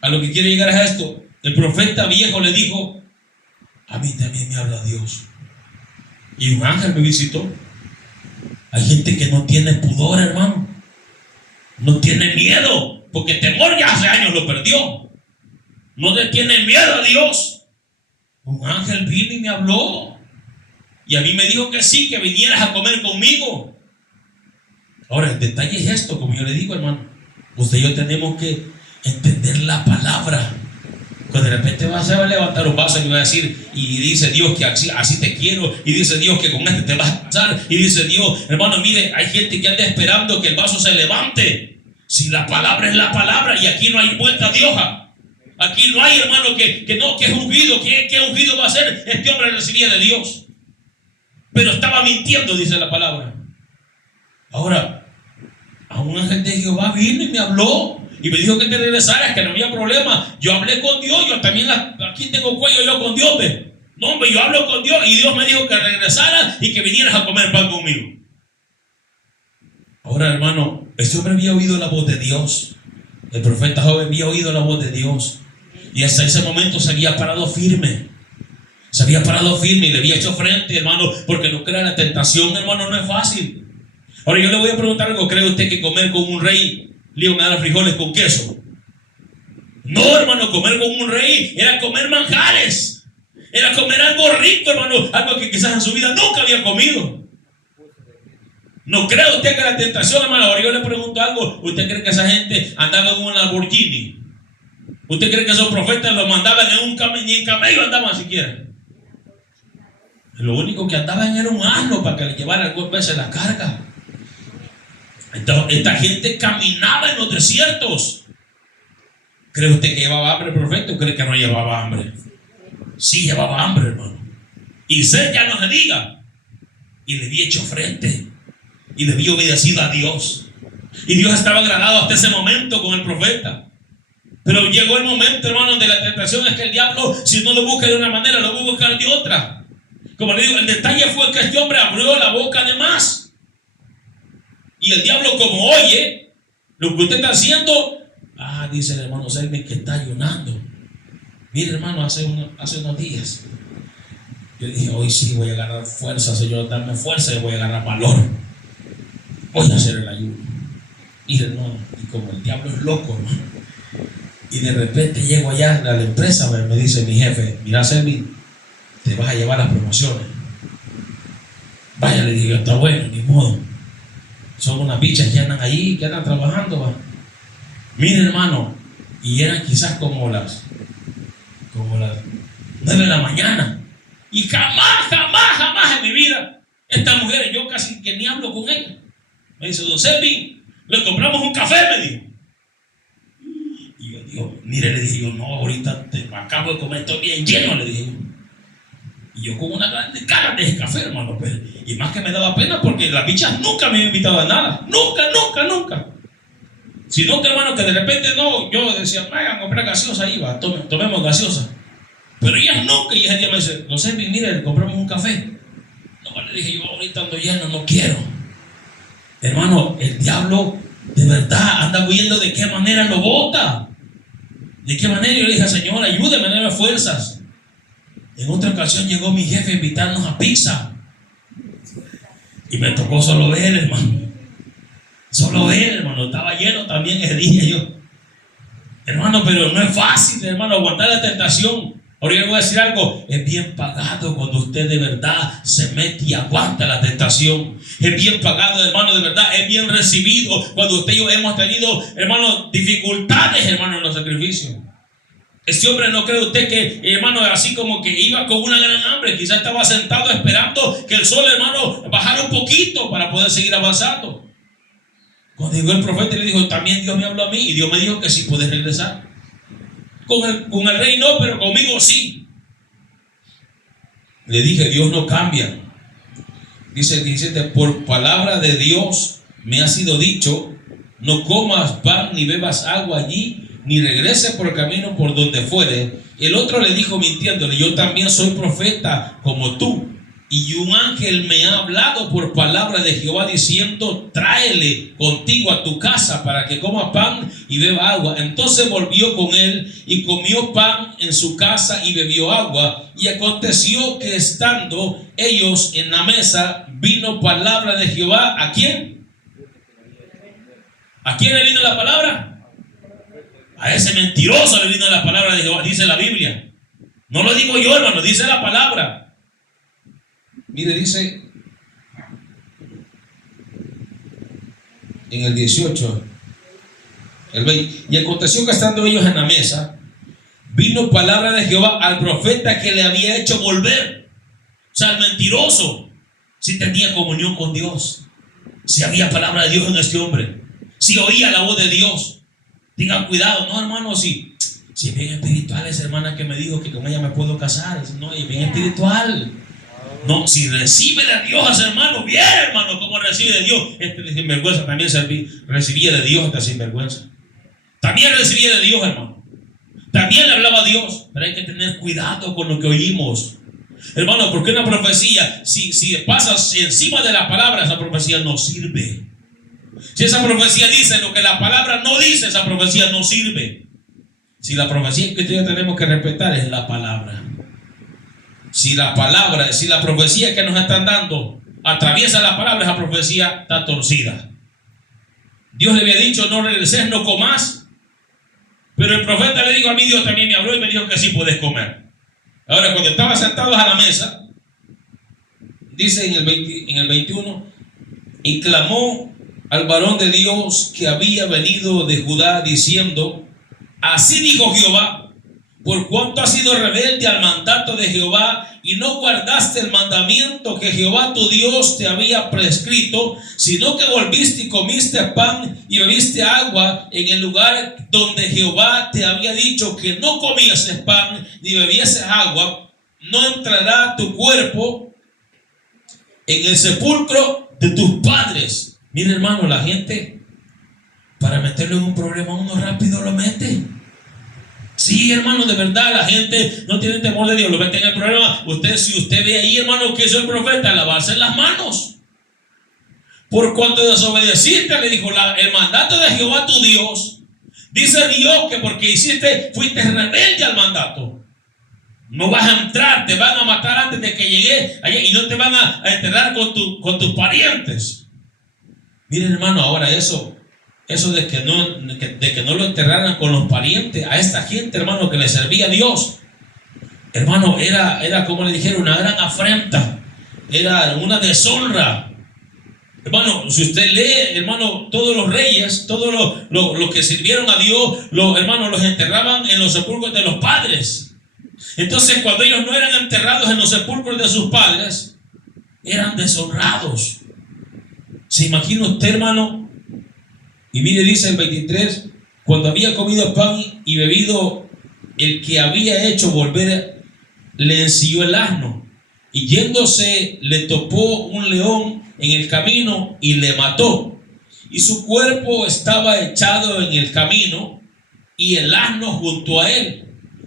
A lo que quiero llegar es esto. El profeta viejo le dijo, a mí también me habla Dios. Y un ángel me visitó. Hay gente que no tiene pudor, hermano. No tiene miedo, porque temor ya hace años lo perdió. No le tiene miedo a Dios. Un ángel vino y me habló. Y a mí me dijo que sí, que vinieras a comer conmigo. Ahora, el detalle es esto, como yo le digo, hermano. Usted y yo tenemos que entender la palabra. Cuando de repente se va a levantar un vaso y va a decir, y dice Dios que así te quiero, y dice Dios que con este te vas a casar, y dice Dios, hermano, mire, hay gente que anda esperando que el vaso se levante. Si la palabra es la palabra, y aquí no hay vuelta de hoja. Aquí no hay, hermano, que es ungido. ¿Qué ungido va a ser? Este hombre recibía de Dios. Pero estaba mintiendo, dice la palabra. Ahora, a un ángel de Jehová vino y me habló y me dijo que te regresaras, que no había problema. Yo hablé con Dios, yo también aquí tengo cuello yo con Dios, ¿ve? No, hombre, yo hablo con Dios y Dios me dijo que regresaras y que vinieras a comer pan conmigo. Ahora, hermano, este hombre había oído la voz de Dios. El profeta joven había oído la voz de Dios y hasta ese momento se había parado firme. Se había parado firme y le había hecho frente, hermano, porque no crea la tentación, hermano, no es fácil. Ahora yo le voy a preguntar algo. ¿Cree usted que comer con un rey le iban a dar frijoles con queso? No, hermano, comer con un rey era comer manjares. Era comer algo rico, hermano, algo que quizás en su vida nunca había comido. ¿No cree usted que la tentación, hermano? Ahora yo le pregunto algo. ¿Usted cree que esa gente andaba en un Lamborghini? ¿Usted cree que esos profetas los mandaban en un camello? Ni en camello andaban siquiera. Lo único que andaban era un asno para que le llevara algunas veces la carga. Entonces, esta gente caminaba en los desiertos. ¿Cree usted que llevaba hambre el profeta o cree que no llevaba hambre? Sí llevaba hambre, hermano. Y sed ya no se diga. Y le había hecho frente. Y le había obedecido a Dios. Y Dios estaba agradado hasta ese momento con el profeta. Pero llegó el momento, hermano, de la tentación. Es que el diablo, si no lo busca de una manera, lo va a buscar de otra. Como le digo, el detalle fue que este hombre abrió la boca de más. Y el diablo, como oye lo que usted está haciendo, dice el hermano Selmi que está ayunando. Mire, hermano, hace unos días yo dije, hoy sí voy a agarrar fuerza, Señor, dame fuerza y voy a agarrar valor. Voy a hacer el ayuno. Y hermano, y como el diablo es loco, hermano, y de repente llego allá a la empresa, me dice mi jefe, mira, Selmi, te vas a llevar las promociones. Vaya, le digo, está bueno, ni modo. Son unas bichas que andan allí, que andan trabajando, va. Mire, hermano, y eran quizás como las 9 de la mañana. Y jamás en mi vida, estas mujeres, yo casi que ni hablo con ellas. Me dice, don Selvi, le compramos un café, me dijo. Y yo digo, mire, le dije yo, no, ahorita me acabo de comer, estoy bien lleno, le dije yo. Y yo con una grande cara de café, hermano, pero, y más que me daba pena porque las bichas nunca me habían invitado a nada. Nunca. Sino que, hermano, que de repente no, yo decía, vayan a comprar gaseosa ahí, va, tomemos gaseosa. Pero ellas nunca, y ese día me dice, no sé, mire, le compramos un café. No, le dije yo, ahorita ando lleno, no quiero. Hermano, el diablo de verdad anda viendo de qué manera lo bota. De qué manera. Yo le dije, Señor, ayúdame a darme fuerzas. En otra ocasión llegó mi jefe a invitarnos a pizza. Y me tocó solo ver, hermano. Solo ver, hermano. Estaba lleno también ese día yo. Hermano, pero no es fácil, hermano, aguantar la tentación. Ahora yo le voy a decir algo. Es bien pagado cuando usted de verdad se mete y aguanta la tentación. Es bien pagado, hermano, de verdad. Es bien recibido cuando usted y yo hemos tenido, hermano, dificultades, hermano, en los sacrificios. Este hombre, ¿no cree usted que, hermano, así como que iba con una gran hambre? Quizás estaba sentado esperando que el sol, hermano, bajara un poquito para poder seguir avanzando. Cuando llegó el profeta, le dijo, también Dios me habló a mí y Dios me dijo que sí puedes regresar. Con el rey no, pero conmigo sí. Le dije, Dios no cambia. Dice el 17, por palabra de Dios me ha sido dicho, no comas pan ni bebas agua allí, ni regrese por el camino por donde fuere. El otro le dijo mintiéndole, yo también soy profeta como tú, y un ángel me ha hablado por palabra de Jehová diciendo, tráele contigo a tu casa para que coma pan y beba agua. Entonces volvió con él y comió pan en su casa y bebió agua. Y aconteció que estando ellos en la mesa, vino palabra de Jehová. ¿A quién? ¿A quién le vino la palabra? A ese mentiroso le vino la palabra de Jehová, dice la Biblia. No lo digo yo, hermano, dice la palabra. Mire, dice en el 18, el 20, y aconteció que estando ellos en la mesa, vino palabra de Jehová al profeta que le había hecho volver. O sea, el mentiroso, si tenía comunión con Dios, si había palabra de Dios en este hombre, si oía la voz de Dios. Tengan cuidado, no, hermano, si es bien espiritual esa hermana que me dijo que con ella me puedo casar. No, es bien espiritual. No, si recibe de Dios a ese hermano, bien, hermano, como recibe de Dios. Este sinvergüenza también recibía de Dios, este sinvergüenza. También recibía de Dios, hermano. También le hablaba a Dios. Pero hay que tener cuidado con lo que oímos, hermano, porque una profecía, si pasas encima de la palabra, esa profecía no sirve. Si esa profecía dice lo que la palabra no dice, esa profecía no sirve. Si la profecía que tenemos que respetar es la palabra. Si la profecía que nos están dando atraviesa la palabra, esa profecía está torcida. Dios le había dicho, no regreses, no comas. Pero el profeta le dijo, a mí Dios también me habló y me dijo que sí puedes comer. Ahora, cuando estaban sentados a la mesa, dice en el 21, y clamó al varón de Dios que había venido de Judá, diciendo: así dijo Jehová, por cuanto has sido rebelde al mandato de Jehová y no guardaste el mandamiento que Jehová tu Dios te había prescrito, sino que volviste y comiste pan y bebiste agua en el lugar donde Jehová te había dicho que no comieses pan ni bebieses agua, no entrará tu cuerpo en el sepulcro de tus padres. Mira, hermano, la gente, para meterlo en un problema, uno rápido lo mete. Sí, hermano, de verdad, la gente no tiene temor de Dios, lo mete en el problema. Si usted ve ahí, hermano, que hizo el profeta, lavarse las manos. Por cuanto desobedeciste, le dijo, el mandato de Jehová tu Dios. Dice Dios que porque fuiste rebelde al mandato, no vas a entrar, te van a matar antes de que llegue allá y no te van a enterrar con tus parientes. Miren, hermano, ahora eso de que no lo enterraran con los parientes, a esta gente, hermano, que le servía a Dios, hermano, era como le dijeron, una gran afrenta, era una deshonra. Hermano, si usted lee, hermano, todos los reyes, todos los que sirvieron a Dios, hermanos, los enterraban en los sepulcros de los padres. Entonces, cuando ellos no eran enterrados en los sepulcros de sus padres, eran deshonrados. ¿Se imagina usted, hermano? Y mire, dice el 23, cuando había comido pan y bebido, el que había hecho volver le ensilló el asno, y yéndose le topó un león en el camino y le mató, y su cuerpo estaba echado en el camino, y el asno junto a él,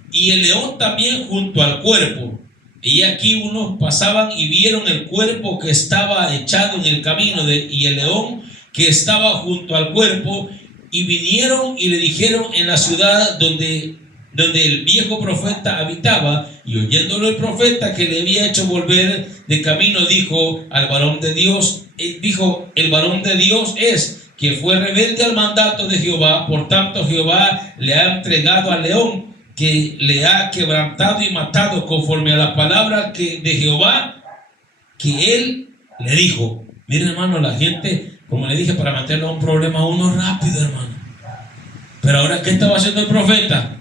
y el león también junto al cuerpo. Y aquí unos pasaban y vieron el cuerpo que estaba echado en el camino y el león que estaba junto al cuerpo, y vinieron y le dijeron en la ciudad donde el viejo profeta habitaba, y oyéndolo el profeta que le había hecho volver de camino, dijo al varón de Dios, el varón de Dios es que fue rebelde al mandato de Jehová, por tanto Jehová le ha entregado al león, que le ha quebrantado y matado conforme a la palabra de Jehová que él le dijo. Miren, hermano, la gente, como le dije, para meterlo a un problema uno rápido, hermano. Pero ahora, ¿qué estaba haciendo el profeta?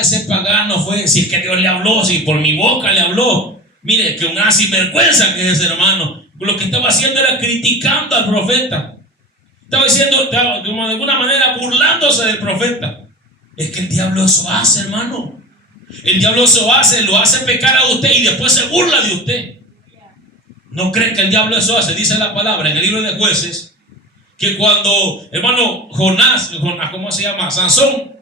Ese pagano fue, si es que Dios le habló, si por mi boca le habló. Mire, que un sinvergüenza que es ese, hermano. Lo que estaba haciendo era criticando al profeta. Estaba diciendo, de alguna manera, burlándose del profeta. Es que el diablo eso hace, hermano. El diablo eso hace, lo hace pecar a usted y después se burla de usted. ¿No creen que el diablo eso hace? Dice la palabra en el libro de Jueces, que cuando, hermano, Jonás, ¿cómo se llama? Sansón,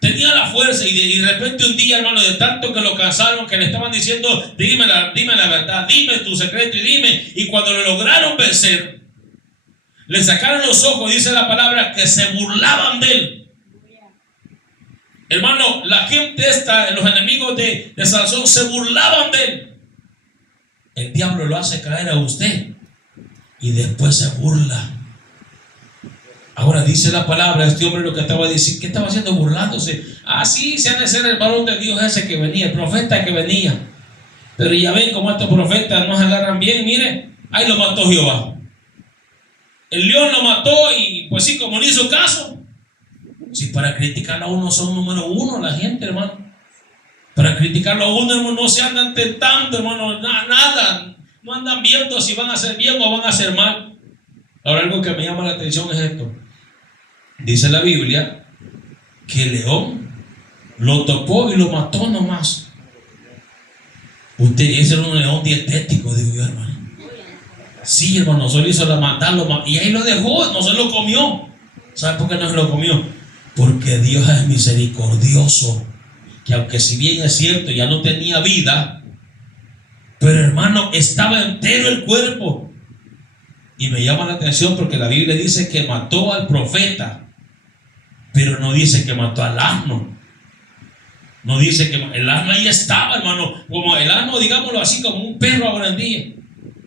tenía la fuerza y de repente un día, hermano, de tanto que lo cansaron, que le estaban diciendo, dime la verdad, dime tu secreto y dime. Y cuando lo lograron vencer, le sacaron los ojos, dice la palabra, que se burlaban de él. Hermano, la gente los enemigos de Sansón se burlaban de él. El diablo lo hace caer a usted y después se burla. Ahora dice la palabra, este hombre lo que estaba diciendo, ¿qué estaba haciendo? Burlándose. Sí, se ha de ser el varón de Dios ese que venía, el profeta que venía. Pero ya ven cómo estos profetas nos agarran bien. Mire, ahí lo mató Jehová. El león lo mató y pues sí, como no hizo caso. Si para criticarlo a uno son número uno la gente, hermano. Para criticarlo a uno, hermano, no se andan tentando, hermano, nada. No andan viendo si van a hacer bien o van a hacer mal. Ahora, algo que me llama la atención es esto. Dice la Biblia que el león lo topó y lo mató nomás. Ese era un león dietético, digo yo, hermano. Sí, hermano, solo hizo matarlo y ahí lo dejó, no se lo comió. ¿Sabe por qué no se lo comió? Porque Dios es misericordioso, que aunque si bien es cierto ya no tenía vida, pero hermano, estaba entero el cuerpo. Y me llama la atención porque la Biblia dice que mató al profeta, pero no dice que mató al asno. No dice que el asno ahí estaba, hermano, como el asno, digámoslo así, como un perro ahora en día.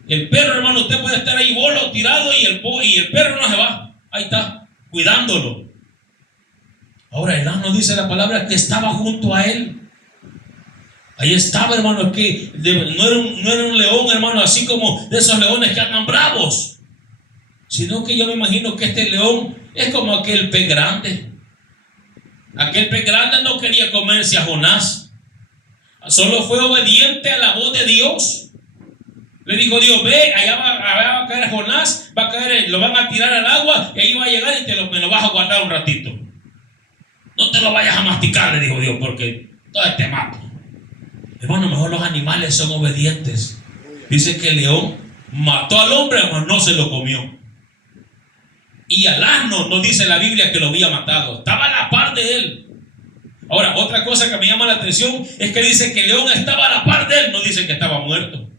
El perro, hermano, usted puede estar ahí bolo, tirado, y el perro no se va. Ahí está, cuidándolo. Ahora el asno, dice la palabra, que estaba junto a él. Ahí estaba, hermano, que no era un león, hermano, así como de esos leones que andan bravos, sino que yo me imagino que este león es como aquel pez grande. Aquel pez grande no quería comerse a Jonás, solo fue obediente a la voz de Dios. Le dijo Dios: ve, allá va a caer Jonás, va a caer, lo van a tirar al agua y ahí va a llegar y me lo vas a guardar un ratito. No te lo vayas a masticar, le dijo Dios, porque todo te mato. Hermano, mejor los animales son obedientes. Dice que el león mató al hombre, hermano, no se lo comió. Y al asno no dice la Biblia que lo había matado, estaba a la par de él. Ahora, otra cosa que me llama la atención es que dice que el león estaba a la par de él, no dice que estaba muerto.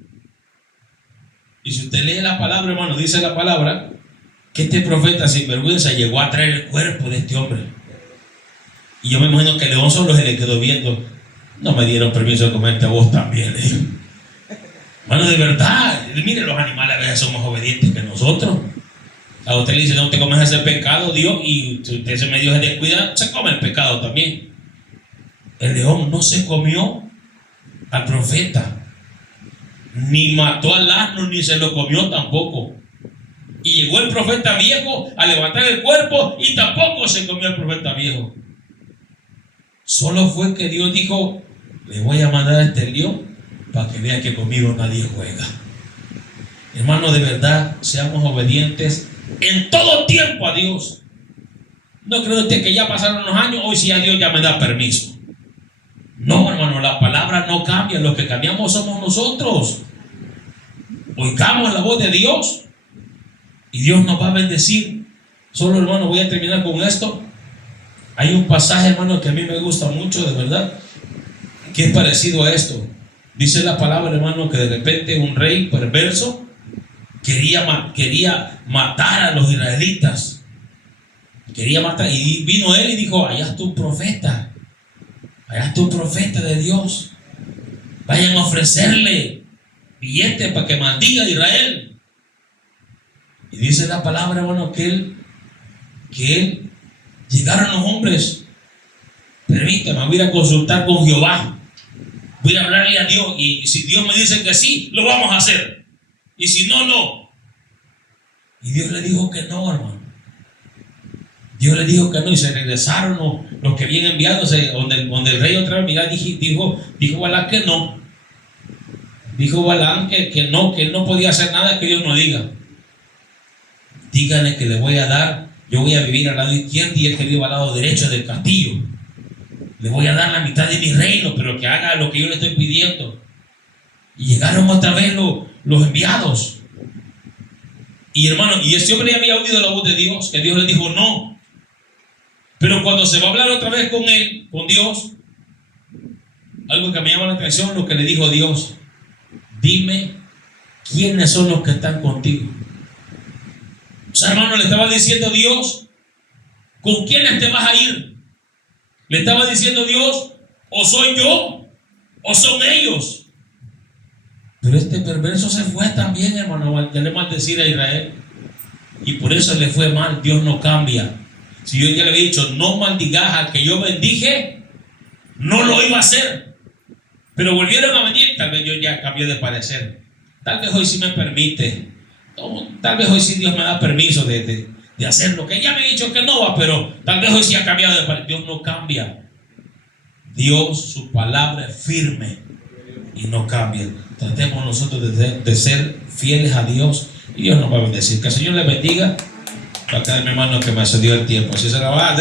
Y si usted lee la palabra, hermano, dice la palabra que este profeta sinvergüenza llegó a traer el cuerpo de este hombre. Y yo me imagino que el león solo se le quedó viendo. No me dieron permiso de comerte a vos también, le dijo. Hermano, de verdad, mire, los animales a veces son más obedientes que nosotros. A usted le dice: no te comes ese pecado, Dios, y usted se medio se descuida, se come el pecado también. El león no se comió al profeta, ni mató al asno, ni se lo comió tampoco. Y llegó el profeta viejo a levantar el cuerpo y tampoco se comió el profeta viejo. Solo fue que Dios dijo: le voy a mandar a este león para que vea que conmigo nadie juega. Hermano, de verdad, seamos obedientes en todo tiempo a Dios. No cree usted que ya pasaron unos años, hoy sí a Dios ya me da permiso. No, hermano, la palabra no cambia, los que cambiamos somos nosotros. Oigamos la voz de Dios y Dios nos va a bendecir. Solo, hermano, voy a terminar con esto. Hay un pasaje, hermano, que a mí me gusta mucho, de verdad, que es parecido a esto. Dice la palabra, hermano, que de repente un rey perverso quería matar a los israelitas. Quería matar, y vino él y dijo: allá está un profeta, allá está un profeta de Dios, vayan a ofrecerle billetes para que maldiga a Israel. Y dice la palabra, hermano, que él llegaron los hombres: permítame, voy a ir a consultar con Jehová, voy a hablarle a Dios, y si Dios me dice que sí, lo vamos a hacer, y si no, no. Y Dios le dijo que no, hermano. Dios le dijo que no, y se regresaron los que habían enviado donde el rey otra vez. Mira, dijo Balaam que no. Dijo Balaam que no, que él no podía hacer nada que Dios no diga. Díganle que le voy a dar, yo voy a vivir al lado izquierdo y él que viva al lado derecho del castillo. Le voy a dar la mitad de mi reino, pero que haga lo que yo le estoy pidiendo. Y llegaron otra vez los enviados. Y hermano, y este hombre ya había oído la voz de Dios, que Dios le dijo no. Pero cuando se va a hablar otra vez con él, con Dios, algo que me llama la atención, lo que le dijo Dios: dime quiénes son los que están contigo. O sea, hermano, le estaba diciendo Dios: ¿con quiénes te vas a ir? Le estaba diciendo Dios: o soy yo o son ellos. Pero este perverso se fue también, hermano, a querer maldecir a Israel. Y por eso le fue mal. Dios no cambia. Si yo ya le había dicho: no maldigas al que yo bendije, no lo iba a hacer. Pero volvieron a venir. Tal vez yo ya cambié de parecer. Tal vez hoy sí me permite. Tal vez hoy sí Dios me da permiso de hacer lo que ella me ha dicho que no va, pero tal vez hoy sí ha cambiado de parecer. Dios no cambia. Dios, su palabra es firme y no cambia. Tratemos nosotros de ser fieles a Dios y Dios nos va a bendecir. Que el Señor le bendiga. Para acá, mi hermano, que me cedió el tiempo. Así se la va a